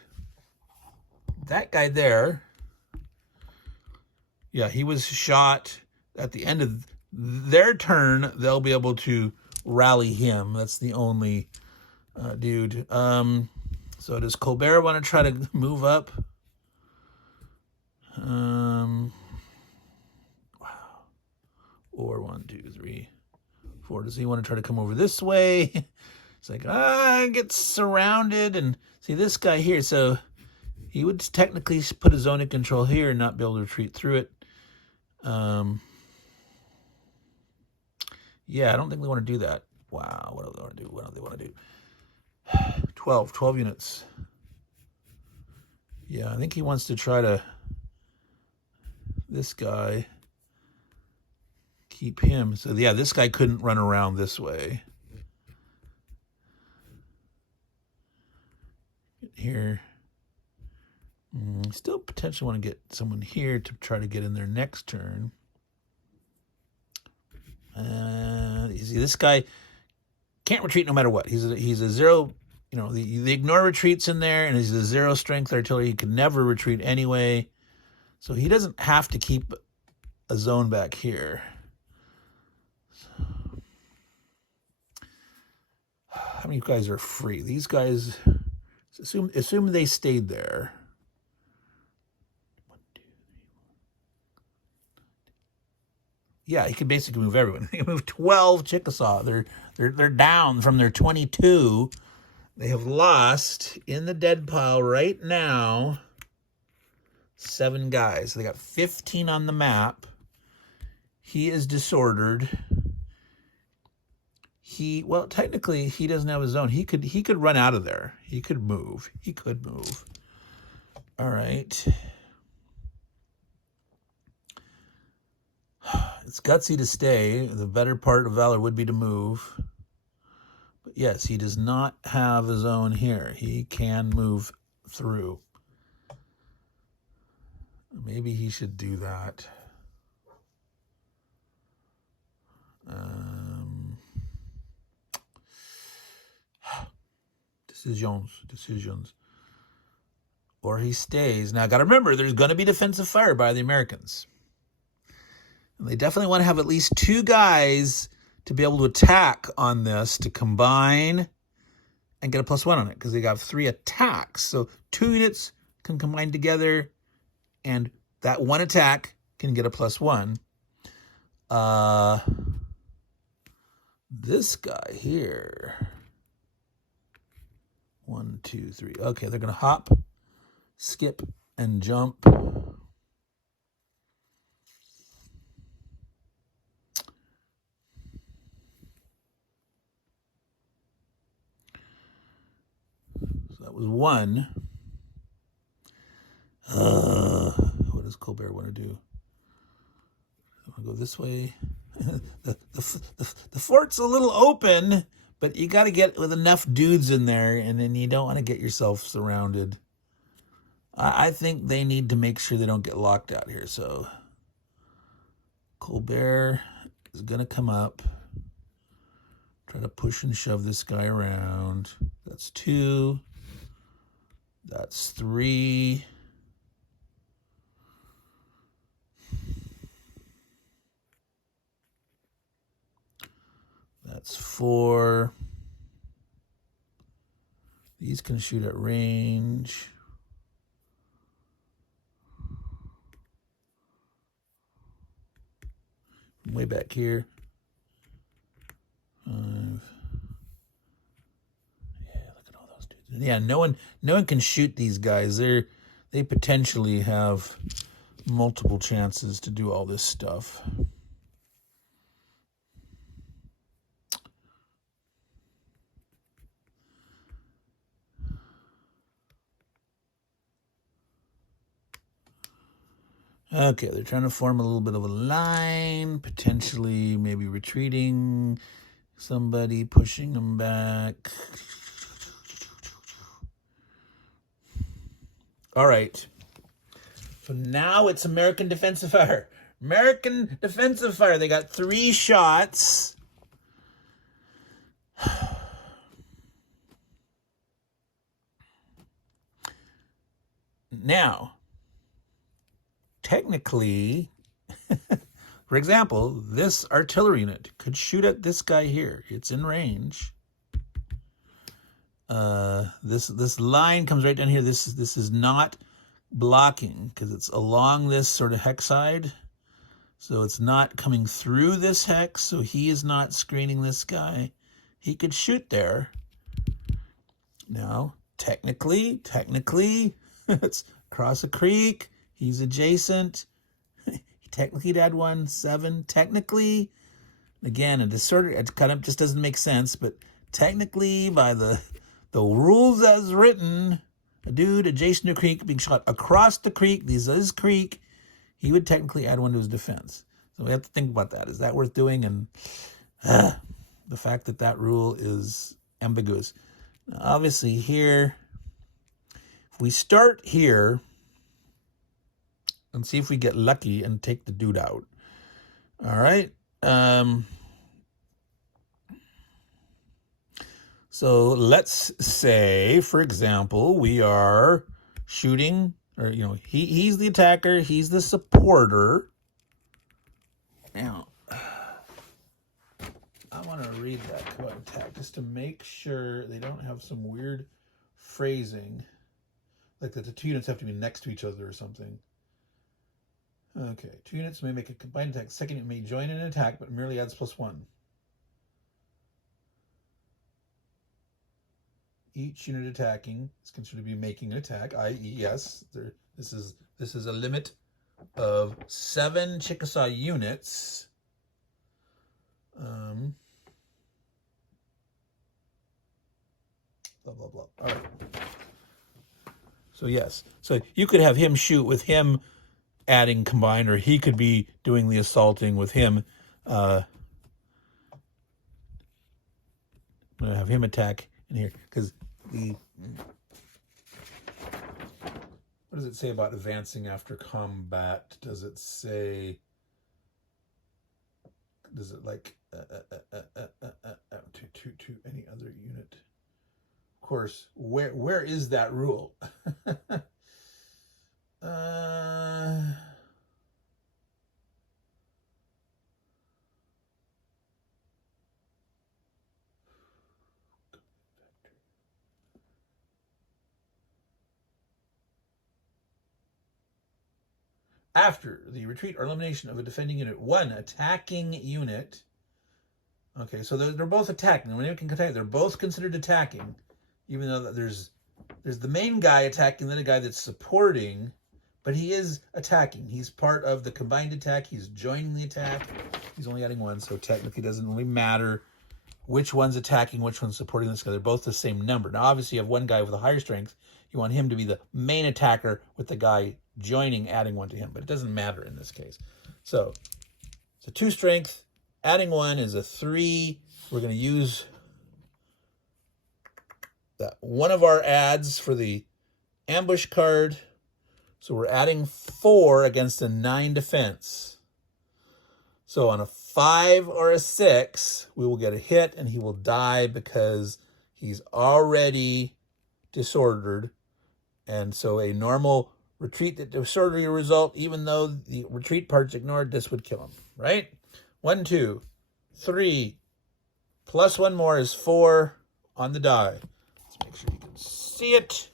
that guy there. Yeah, he was shot at the end of their turn. They'll be able to rally him. That's the only dude. So does Colbert want to try to move up? Wow. Or 1, 2, 3, 4. Does he want to try to come over this way? It's like, gets surrounded. And see this guy here. So he would technically put his zone in control here and not be able to retreat through it. Yeah, I don't think they want to do that. Wow, what do they want to do? What do they want to do? 12 units. Yeah, I think he wants to try to, this guy, keep him. So yeah, this guy couldn't run around this way. Here. Still potentially want to get someone here to try to get in there next turn. You see, this guy can't retreat no matter what. He's a 0, the ignore retreats in there, and he's a 0 strength artillery. He can never retreat anyway. So he doesn't have to keep a zone back here. How many guys are free? These guys, Assume they stayed there. Yeah, he could basically move everyone. He can move 12 Chickasaw. They're down from their 22. They have lost in the dead pile right now 7 guys. They got 15 on the map. He is disordered. Well, technically he doesn't have his own. He could run out of there. He could move. All right. It's gutsy to stay. The better part of valor would be to move. But yes, he does not have his own here. He can move through. Maybe he should do that. Decisions. Or he stays. Now, got to remember, there's going to be defensive fire by the Americans. And they definitely want to have at least 2 guys to be able to attack on this, to combine and get a +1 on it, because they got 3 attacks. So 2 units can combine together, and that 1 attack can get a +1. This guy here. 1, 2, 3. Okay, they're going to hop, skip, and jump. So that was 1. What does Colbert want to do? I want to go this way. The fort's a little open, but you got to get with enough dudes in there, and then you don't want to get yourself surrounded. I think they need to make sure they don't get locked out here. So Colbert is going to come up, try to push and shove this guy around. That's 2. That's 3. That's 4. These can shoot at range. Way back here. 5. Yeah, look at all those dudes. Yeah, no one can shoot these guys. They potentially have multiple chances to do all this stuff. Okay, they're trying to form a little bit of a line, potentially maybe retreating, somebody pushing them back. All right. So now it's American defensive fire. American defensive fire. They got 3 shots. Now, technically, for example, this artillery unit could shoot at this guy here. It's in range. This line comes right down here. This is not blocking because it's along this sort of hex side. So it's not coming through this hex, so he is not screening this guy. He could shoot there. Now, technically, it's across a creek. He's adjacent. He technically had 1, 7. Technically, again, it kind of just doesn't make sense, but technically, by the rules as written, a dude adjacent to a creek being shot across the creek, this is creek, he would technically add 1 to his defense. So we have to think about that. Is that worth doing? And the fact that rule is ambiguous. Now, obviously here, if we start here and see if we get lucky and take the dude out. All right. So let's say, for example, we are shooting, or, he's the attacker, he's the supporter. Now, I want to read that quote attack just to make sure they don't have some weird phrasing. Like that the two units have to be next to each other or something. Okay, two units may make a combined attack. Second unit may join in an attack, but merely adds +1. Each unit attacking is considered to be making an attack, i.e., yes, this is a limit of 7 Chickasaw units. Blah blah blah. All right. So yes, so you could have him shoot with him adding combined, or he could be doing the assaulting with him. I'm gonna have him attack in here because what does it say about advancing after combat? Does it say? Does it like to any other unit? Of course, where is that rule? After the retreat or elimination of a defending unit, one attacking unit. Okay, so they're both attacking. When can attack, they're both considered attacking, even though there's the main guy attacking, then a guy that's supporting, but he is attacking. He's part of the combined attack. He's joining the attack. He's only adding one, so technically it doesn't really matter which one's attacking, which one's supporting this guy. They're both the same number. Now, obviously, you have one guy with a higher strength. You want him to be the main attacker with the guy joining, adding one to him, but it doesn't matter in this case. So it's a 2 strength. Adding 1 is a 3. We're going to use one of our adds for the ambush card. So we're adding 4 against a 9 defense. So on a 5 or a 6, we will get a hit and he will die because he's already disordered. And so a normal retreat that disorder your result, even though the retreat part's ignored, this would kill him, right? 1, 2, 3, plus 1 more is 4 on the die. Let's make sure you can see it.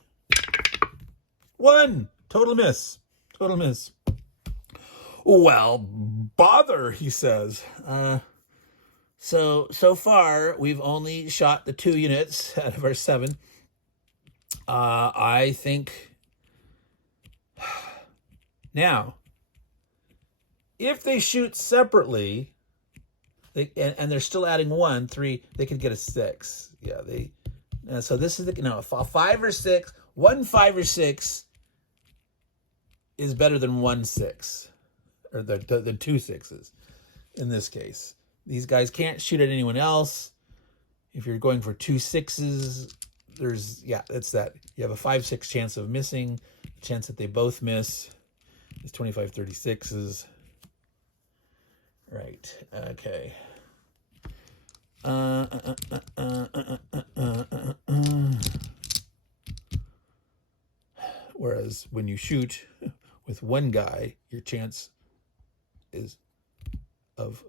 1, total miss, total miss. Well, bother, he says. So far, we've only shot the 2 units out of our 7. I think... Now, if they shoot separately, and they're still adding 1, 3, they could get a 6. Yeah, so this is a 5 or 6. 1 5 or 6 is better than 1 6, or than 2 6s in this case. These guys can't shoot at anyone else. If you're going for 2 6s, it's that. You have a 5-6 chance of missing. The chance that they both miss is 25-36s. Right. Okay. Whereas when you shoot with one guy, your chance is of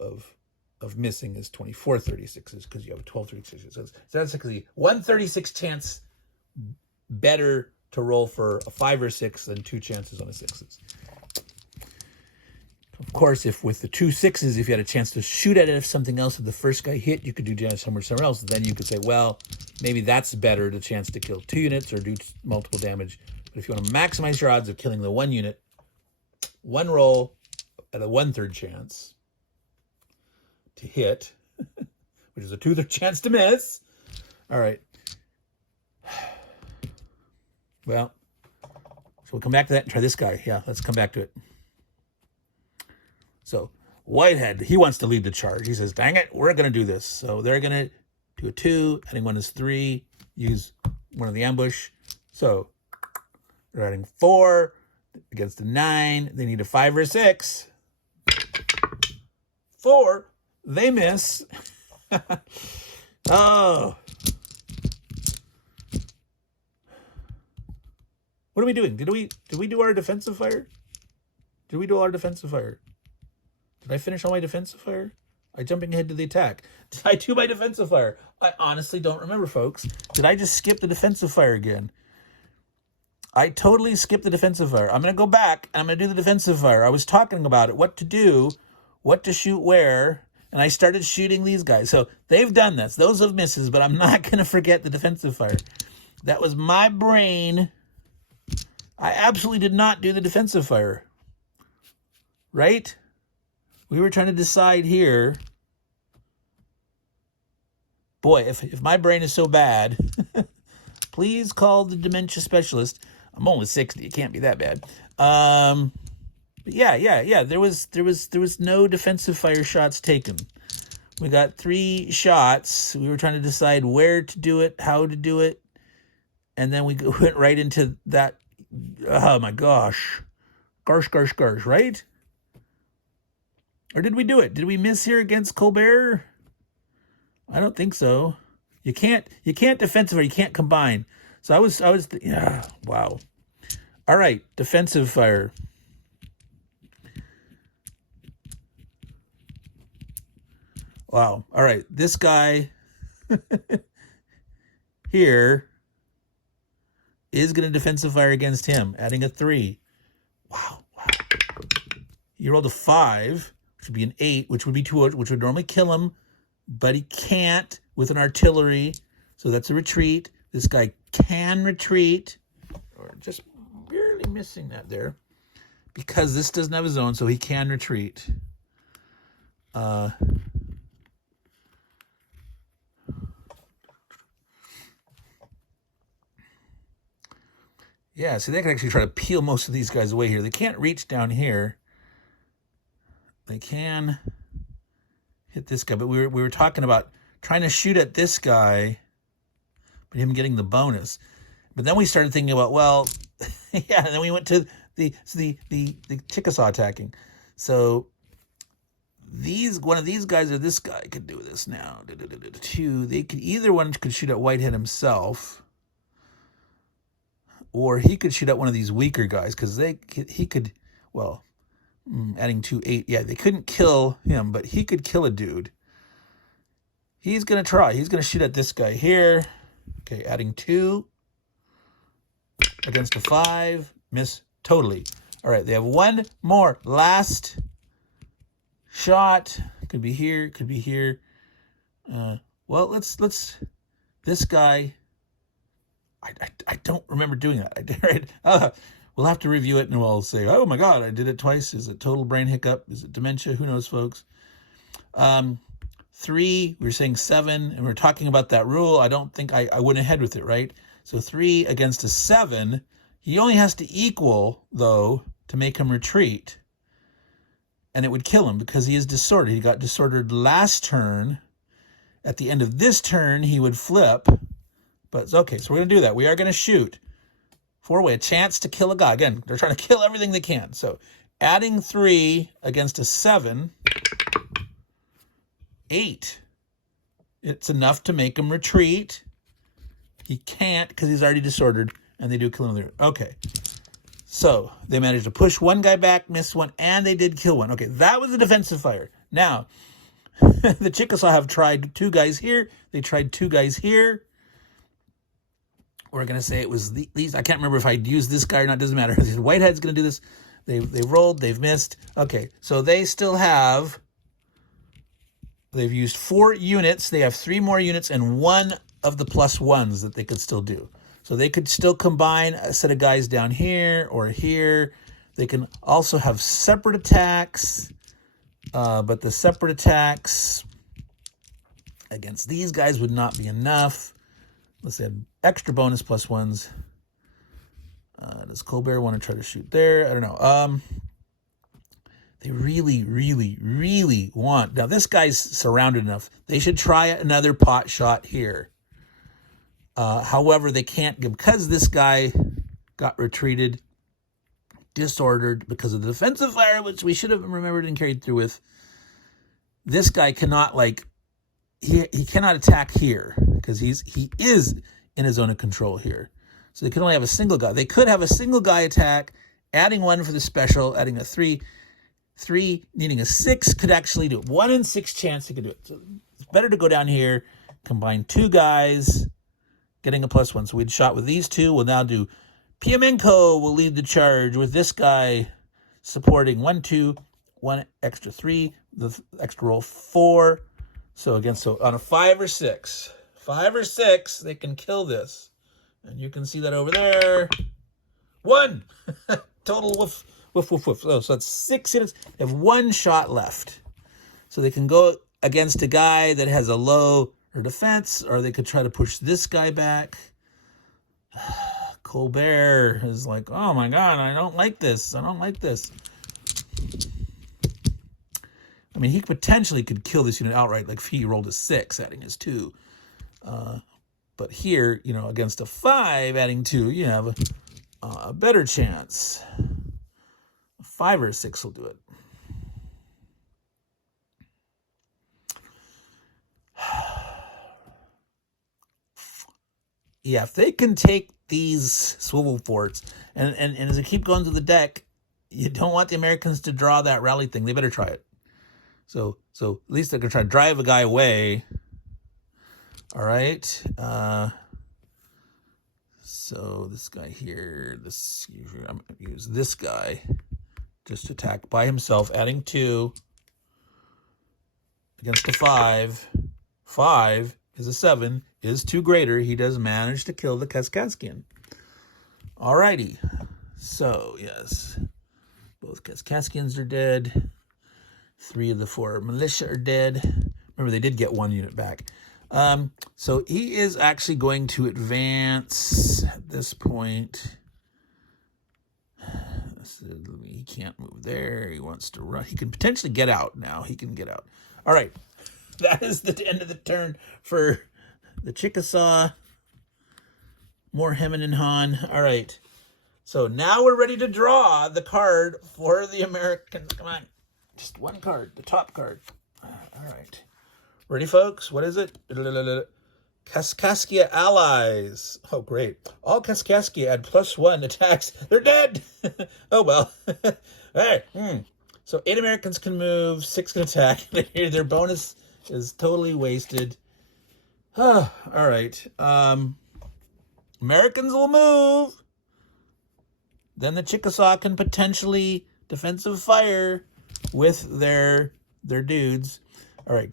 missing is 24-36s because you have a 12-36. So that's basically 1/36 chance better to roll for a 5 or 6 than 2 chances on a 6s. Of course, if with the 2 6s, if you had a chance to shoot at it, if something else, if the first guy hit, you could do damage somewhere else. Then you could say, well, maybe that's better, the chance to kill 2 units or do multiple damage. But if you want to maximize your odds of killing the 1 unit, 1 roll at a 1/3 chance to hit, which is a 2/3 chance to miss. All right. Well, so we'll come back to that and try this guy. Yeah, let's come back to it. So Whitehead, he wants to lead the charge. He says, dang it, we're going to do this. So they're going to do a 2, adding 1 is 3, use 1 of the ambush. So they're adding 4 against a 9. They need a 5 or a 6. 4, they miss. Oh. What are we doing? Did we do our defensive fire? Did we do all our defensive fire? Did I finish all my defensive fire? I jumping ahead to the attack. Did I do my defensive fire? I honestly don't remember, folks. Did I just skip the defensive fire again? I totally skipped the defensive fire. I'm going to go back and I'm going to do the defensive fire. I was talking about it, what to do, what to shoot where, and I started shooting these guys. So they've done this. Those have misses, but I'm not going to forget the defensive fire. That was my brain. I absolutely did not do the defensive fire. Right? We were trying to decide here. Boy, if my brain is so bad, please call the dementia specialist. I'm only 60. It can't be that bad. But yeah. There was no defensive fire shots taken. We got 3 shots. We were trying to decide where to do it, how to do it, and then we went right into that. Oh my gosh, garsh, right? Or did we do it? Did we miss here against Colbert? I don't think so. You can't defensive, or you can't combine. So I was yeah, wow. All right, defensive fire. Wow. All right, this guy here is going to defensive fire against him, adding a 3. Wow. He rolled a 5, which would be an 8, which would be 2, which would normally kill him, but he can't with an artillery. So that's a retreat. This guy can retreat, or just barely missing that there, because this doesn't have a zone, so he can retreat. Yeah, so they can actually try to peel most of these guys away here. They can't reach down here. They can hit this guy, but we were talking about trying to shoot at this guy, but him getting the bonus. But then we started thinking about, well, yeah, and then we went to the Chickasaw attacking. So one of these guys or this guy could do this now. Either one could shoot at Whitehead himself, or he could shoot at one of these weaker guys, because he could, well, adding 2, 8. Yeah, they couldn't kill him, but he could kill a dude. He's going to try. He's going to shoot at this guy here. Okay, adding 2 against a 5. Miss totally. All right, they have one more last shot. Could be here, could be here. Well, let's this guy. I don't remember doing that. I did. We'll have to review it and we'll say, oh my God, I did it twice. Is it total brain hiccup? Is it dementia? Who knows, folks? 3, we were saying 7, and we were talking about that rule. I don't think I went ahead with it, right? So 3 against a 7. He only has to equal, though, to make him retreat. And it would kill him because he is disordered. He got disordered last turn. At the end of this turn, he would flip. But okay, so we're going to do that. We are going to shoot. 4-way, a chance to kill a guy. Again, they're trying to kill everything they can. So adding 3 against a 7, 8. It's enough to make him retreat. He can't because he's already disordered, and they do kill him there. Okay, so they managed to push one guy back, miss one, and they did kill one. Okay, that was a defensive fire. Now, the Chickasaw have tried 2 guys here. They tried 2 guys here. We're going to say it was these. I can't remember if I used this guy or not. Doesn't matter. Whitehead's going to do this. They rolled. They've missed. Okay, so they still have. They've used 4 units. They have 3 more units and 1 of the +1s that they could still do. So they could still combine a set of guys down here or here. They can also have separate attacks, but the separate attacks against these guys would not be enough. Let's add extra bonus +1s. Does Colbert want to try to shoot there? I don't know. They really want... Now, this guy's surrounded enough. They should try another pot shot here. However, they can't... Because this guy got retreated, disordered, because of the defensive fire, which we should have remembered and carried through with. This guy cannot, like... He cannot attack here, because he is in a zone of control here. So they can only have a single guy. They could have a single guy attack, adding 1 for the special, adding a 3... 3 needing a 6 could actually do it. 1 in 6 chance he could do it. So it's better to go down here, combine 2 guys, getting a +1. So we'd shot with these 2. We'll now do Piamenko will lead the charge with this guy supporting 1, 2, 1 extra 3, the extra roll 4. So again, so on a 5 or 6, they can kill this. And you can see that over there. 1 total woof, woof, woof, woof. Oh, so that's 6 units. They have 1 shot left. So they can go against a guy that has a low defense, or they could try to push this guy back. Colbert is like, oh my God, I don't like this. I don't like this. I mean, he potentially could kill this unit outright, like if he rolled a 6, adding his 2. But here, you know, against a 5, adding 2, you have a better chance. A 5 or a 6 will do it. Yeah, if they can take these swivel forts, and as they keep going to the deck, you don't want the Americans to draw that rally thing. They better try it. So at least they're going to try to drive a guy away. All right. So this guy here, I'm going to use this guy just to attack by himself, adding 2 against a 5. 5 is a 7, is 2 greater. He does manage to kill the Kaskaskian. All righty. So, yes, both Kaskaskians are dead. 3 of the 4 militia are dead. Remember, they did get 1 unit back. So he is actually going to advance at this point. He can't move there. He wants to run. He can potentially get out now. He can get out. All right. That is the end of the turn for the Chickasaw. More Hemmen and Han. All right. So now we're ready to draw the card for the Americans. Come on. Just 1 card, the top card. All right. Ready, folks? What is it? Kaskaskia allies. Oh, great. All Kaskaskia add +1 attacks. They're dead. Oh, well. All right. So 8 Americans can move, 6 can attack. Their bonus is totally wasted. All right. Americans will move. Then the Chickasaw can potentially defensive fire with their dudes. All right,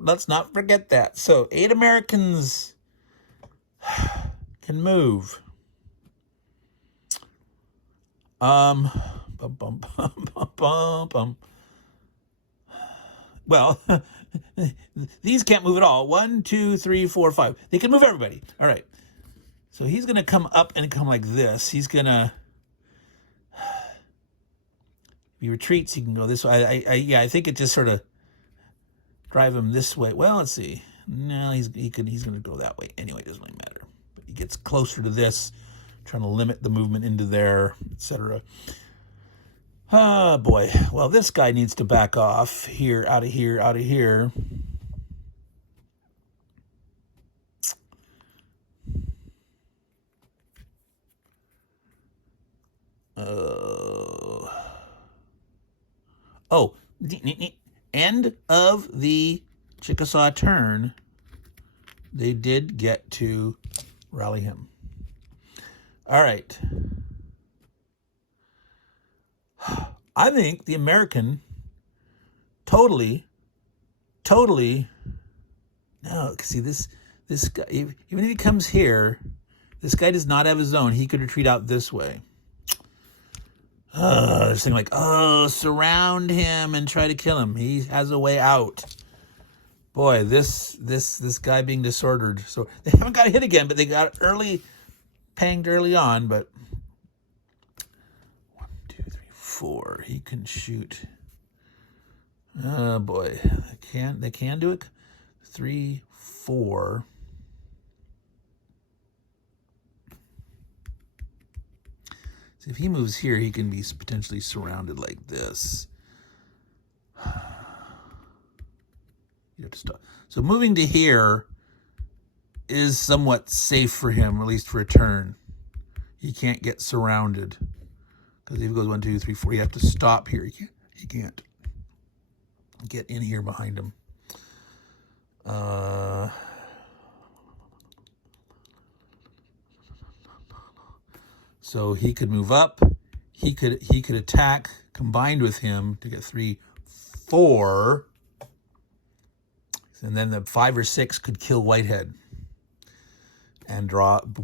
let's not forget that. So 8 Americans can move. Well, these can't move at all. 1, 2, 3, 4, 5. They can move everybody. All right. So he's going to come up and come like this. He's going to... If he retreats, he can go this way. I think it just sort of drive him this way. Well, let's see. No, he's going to go that way. Anyway, it doesn't really matter. But he gets closer to this, trying to limit the movement into there, etc. Oh, boy. Well, this guy needs to back off here, out of here, out of here. Oh, end of the Chickasaw turn, they did get to rally him. All right. I think the American totally, no, see this guy, even if he comes here, this guy does not have a zone. He could retreat out this way. This thing like, surround him and try to kill him. He has a way out. Boy, this guy being disordered. So they haven't got hit again, but they got panged early on. But 1, 2, 3, 4. He can shoot. Oh boy, they can do it. 3, 4. So if he moves here, he can be potentially surrounded like this. You have to stop. So moving to here is somewhat safe for him, at least for a turn. He can't get surrounded. Because if he goes 1, 2, 3, 4, you have to stop here. He can't get in here behind him. So he could move up. He could attack combined with him to get 3, 4. And then the 5 or 6 could kill Whitehead and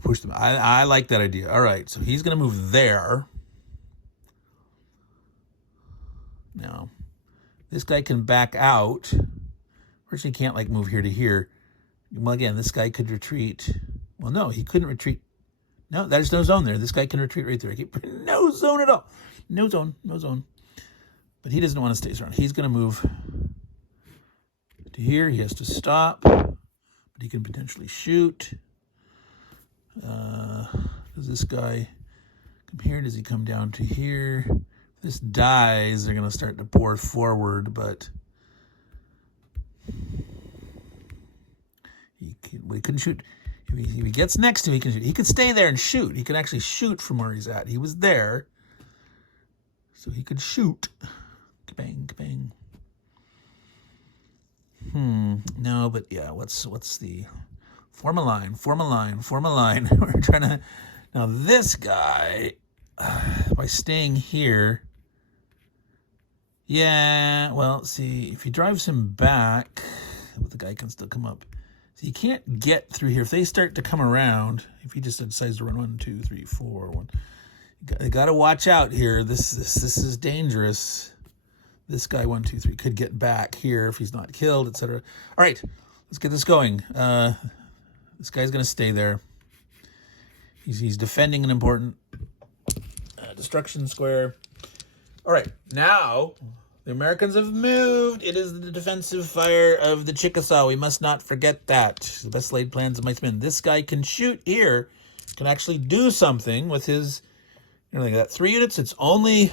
push them. I like that idea. All right, so he's going to move there. Now, this guy can back out. First, he can't like move here to here. Well, again, this guy could retreat. Well, no, he couldn't retreat. No, there's no zone there. This guy can retreat right there. No zone at all. No zone, no zone. But he doesn't want to stay around. He's going to move to here. He has to stop, but he can potentially shoot. Does this guy come here? Does he come down to here? If this dies, they're going to start to pour forward, but he couldn't shoot. If he gets next to him, he can shoot. He could stay there and shoot. He could actually shoot from where he's at. He was there, so he could shoot. Bang, bang. No, but yeah, what's the form a line? We're trying to now this guy by staying here. Yeah, well, see, if he drives him back, the guy can still come up. So you can't get through here. If they start to come around, if he just decides to run 1, 2, 3, 4, 1, you got to watch out here. This is dangerous. This guy 1, 2, 3 could get back here if he's not killed, etc. All right, let's get this going. This guy's going to stay there. He's defending an important destruction square. All right, now the Americans have moved. It is the defensive fire of the Chickasaw. We must not forget that. The best laid plans of my men. This guy can shoot here, can actually do something with his, that 3 units. It's only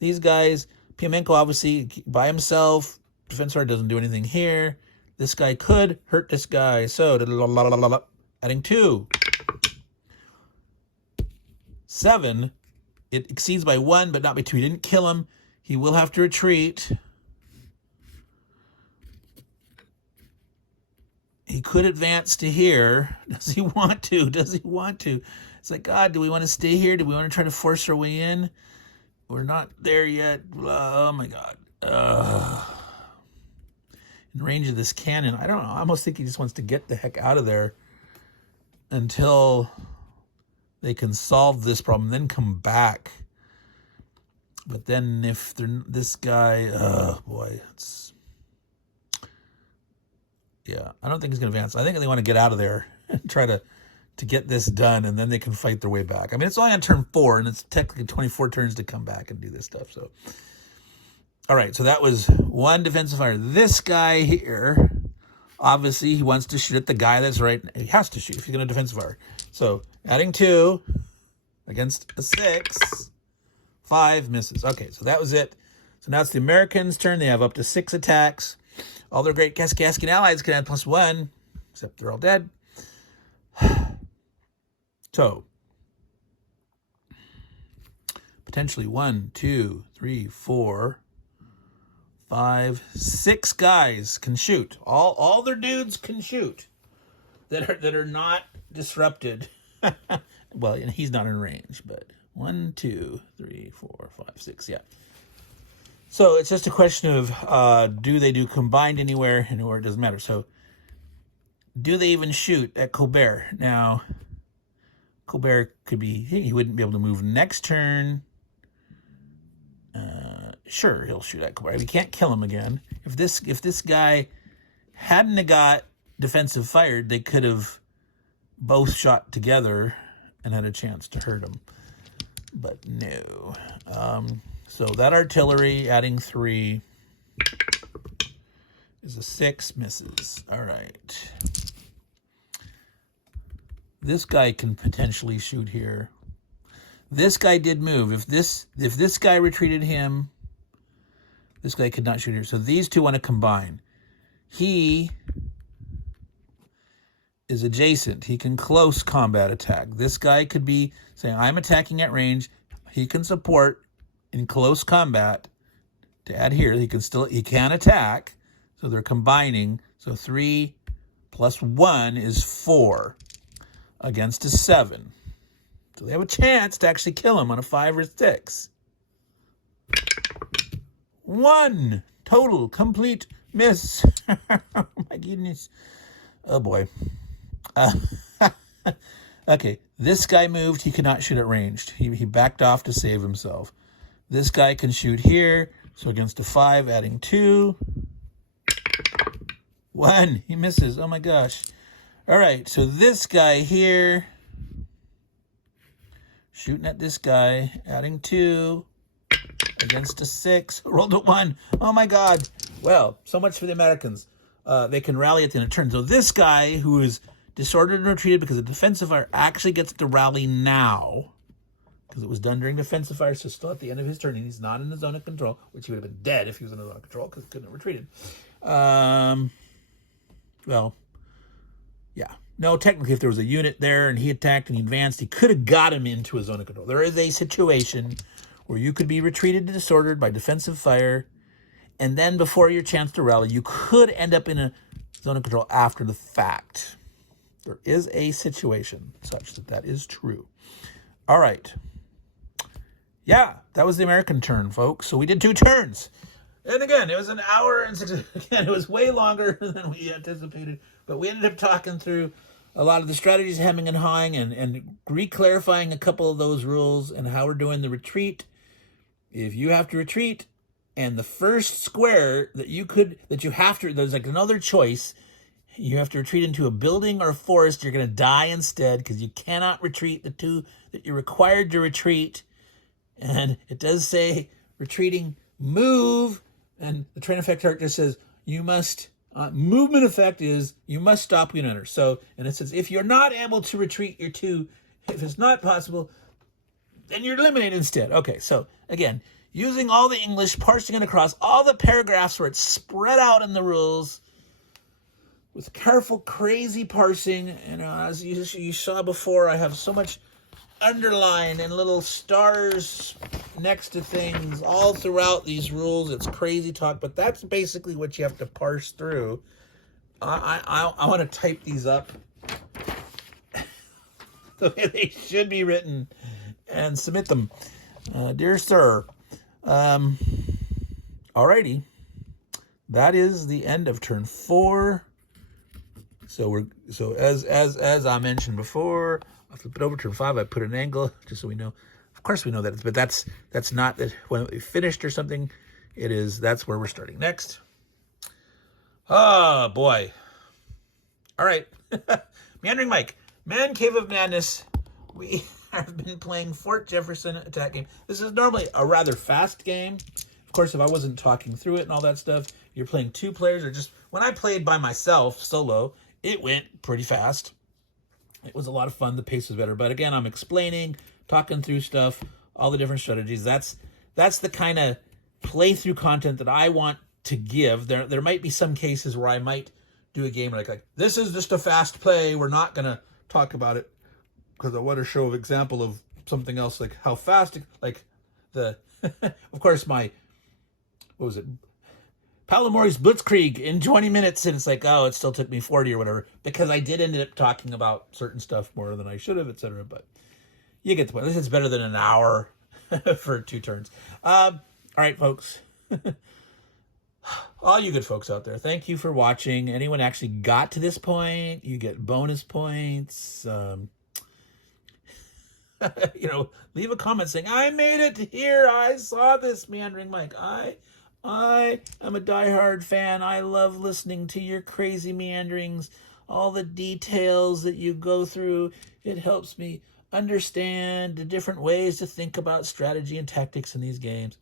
these guys. Piamenko, obviously, by himself. Defense fire doesn't do anything here. This guy could hurt this guy. So, adding 2. 7. It exceeds by 1, but not by 2. He didn't kill him. He will have to retreat. He could advance to here. Does he want to? It's like, God, do we want to stay here? Do we want to try to force our way in? We're not there yet. Oh, my God. In range of this cannon, I don't know. I almost think he just wants to get the heck out of there until they can solve this problem, then come back. But then if they're this guy, oh boy, yeah, I don't think he's going to advance. I think they want to get out of there and try to get this done, and then they can fight their way back. I mean, it's only on turn 4, and it's technically 24 turns to come back and do this stuff. So, all right, so that was 1 defensive fire. This guy here, obviously, he wants to shoot at the guy that's right. He has to shoot if he's going to defensive fire. So, adding 2 against a 6. 5 misses. Okay, so that was it. So now it's the Americans' turn. They have up to 6 attacks. All their great Kaskaskian allies can add +1, except they're all dead. So, potentially 1, 2, 3, 4, 5, 6 guys can shoot. All their dudes can shoot that are not disrupted. Well, and he's not in range, but 1, 2, 3, 4, 5, 6, yeah. So it's just a question of do they do combined anywhere, and or it doesn't matter. So do they even shoot at Colbert? Now, Colbert could be, he wouldn't be able to move next turn. Sure, he'll shoot at Colbert. He can't kill him again. If this guy hadn't have got defensive fired, they could have both shot together and had a chance to hurt him. But no. So that artillery, adding 3, is a 6, misses. All right. This guy can potentially shoot here. This guy did move. If this guy retreated him, this guy could not shoot here. So these two want to combine. He is adjacent. He can close combat attack. This guy could be saying, I'm attacking at range. He can support in close combat to add here. He can attack. So they're combining. So 3 plus 1 is 4 against a 7. So they have a chance to actually kill him on a 5 or 6. 1 total complete miss. Oh my goodness. Oh boy. Okay, this guy moved. He cannot shoot at ranged. He backed off to save himself. This guy can shoot here. So against a 5, adding 2. 1. He misses. Oh my gosh. All right, so this guy here, shooting at this guy, adding 2. Against a 6. Rolled a 1. Oh my God. Well, so much for the Americans. They can rally at the end of turn. So this guy who is disordered and retreated because of defensive fire actually gets to rally now. Because it was done during defensive fire, so still at the end of his turn, and he's not in the zone of control, which he would have been dead if he was in the zone of control because he couldn't have retreated. Well, yeah. No, technically, if there was a unit there and he attacked and he advanced, he could have got him into a zone of control. There is a situation where you could be retreated and disordered by defensive fire, and then before your chance to rally, you could end up in a zone of control after the fact. There is a situation such that is true. All right. Yeah, that was the American turn, folks. So we did 2 turns. And again, it was an hour and 6. Again, it was way longer than we anticipated, but we ended up talking through a lot of the strategies, hemming and hawing, and re-clarifying a couple of those rules and how we're doing the retreat. If you have to retreat, and the first square that you have to, there's like another choice. You have to retreat into a building or a forest. You're going to die instead because you cannot retreat the 2 that you're required to retreat. And it does say retreating, move. And the train effect character says you must, movement effect is you must stop when you enter. So, and it says if you're not able to retreat your 2, if it's not possible, then you're eliminated instead. Okay, so again, using all the English, parsing it across all the paragraphs where it's spread out in the rules with careful, crazy parsing. And as you saw before, I have so much underline and little stars next to things all throughout these rules. It's crazy talk, but that's basically what you have to parse through. I want to type these up the way they should be written and submit them. Dear sir. Alrighty. That is the end of turn 4. So as I mentioned before, I'll flip it over turn 5. I put an angle just so we know. Of course we know that, but that's not that when we finished or something. That's where we're starting next. Oh boy. All right. Meandering Mike, Man Cave of Madness. We have been playing Fort Jefferson Attack game. This is normally a rather fast game. Of course, if I wasn't talking through it and all that stuff, you're playing 2 players or just when I played by myself solo, it went pretty fast. It was a lot of fun. The pace was better. But again, I'm explaining, talking through stuff, all the different strategies. That's the kind of playthrough content that I want to give. There might be some cases where I might do a game like this is just a fast play. We're not going to talk about it because I want to show an example of something else, like how fast, like the, of course, what was it? Palomari's Blitzkrieg in 20 minutes, and it's like, oh, it still took me 40 or whatever, because I did end up talking about certain stuff more than I should have, etc. But you get the point. This is better than an hour for 2 turns. All right, folks. All you good folks out there, thank you for watching. Anyone actually got to this point, you get bonus points. Leave a comment saying, I made it here. I saw this, Meandering Mike. I am a diehard fan. I love listening to your crazy meanderings, all the details that you go through. It helps me understand the different ways to think about strategy and tactics in these games.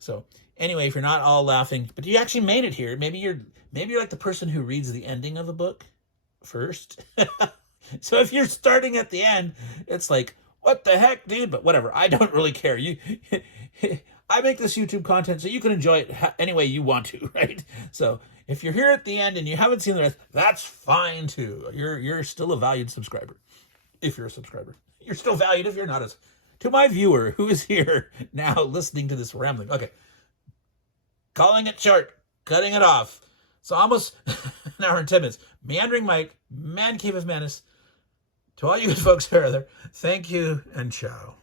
So anyway, if you're not all laughing, but you actually made it here, maybe you're like the person who reads the ending of a book first. So if you're starting at the end, it's like, what the heck, dude? But whatever, I don't really care. I make this YouTube content so you can enjoy it any way you want to, right? So if you're here at the end and you haven't seen the rest, that's fine too. You're still a valued subscriber. If you're a subscriber, you're still valued if you're not. To my viewer who is here now listening to this rambling. Okay. calling it short, cutting it off. So almost an hour and 10 minutes. Meandering Mike, Man Cave of Madness. To all you good folks out there, thank you and ciao.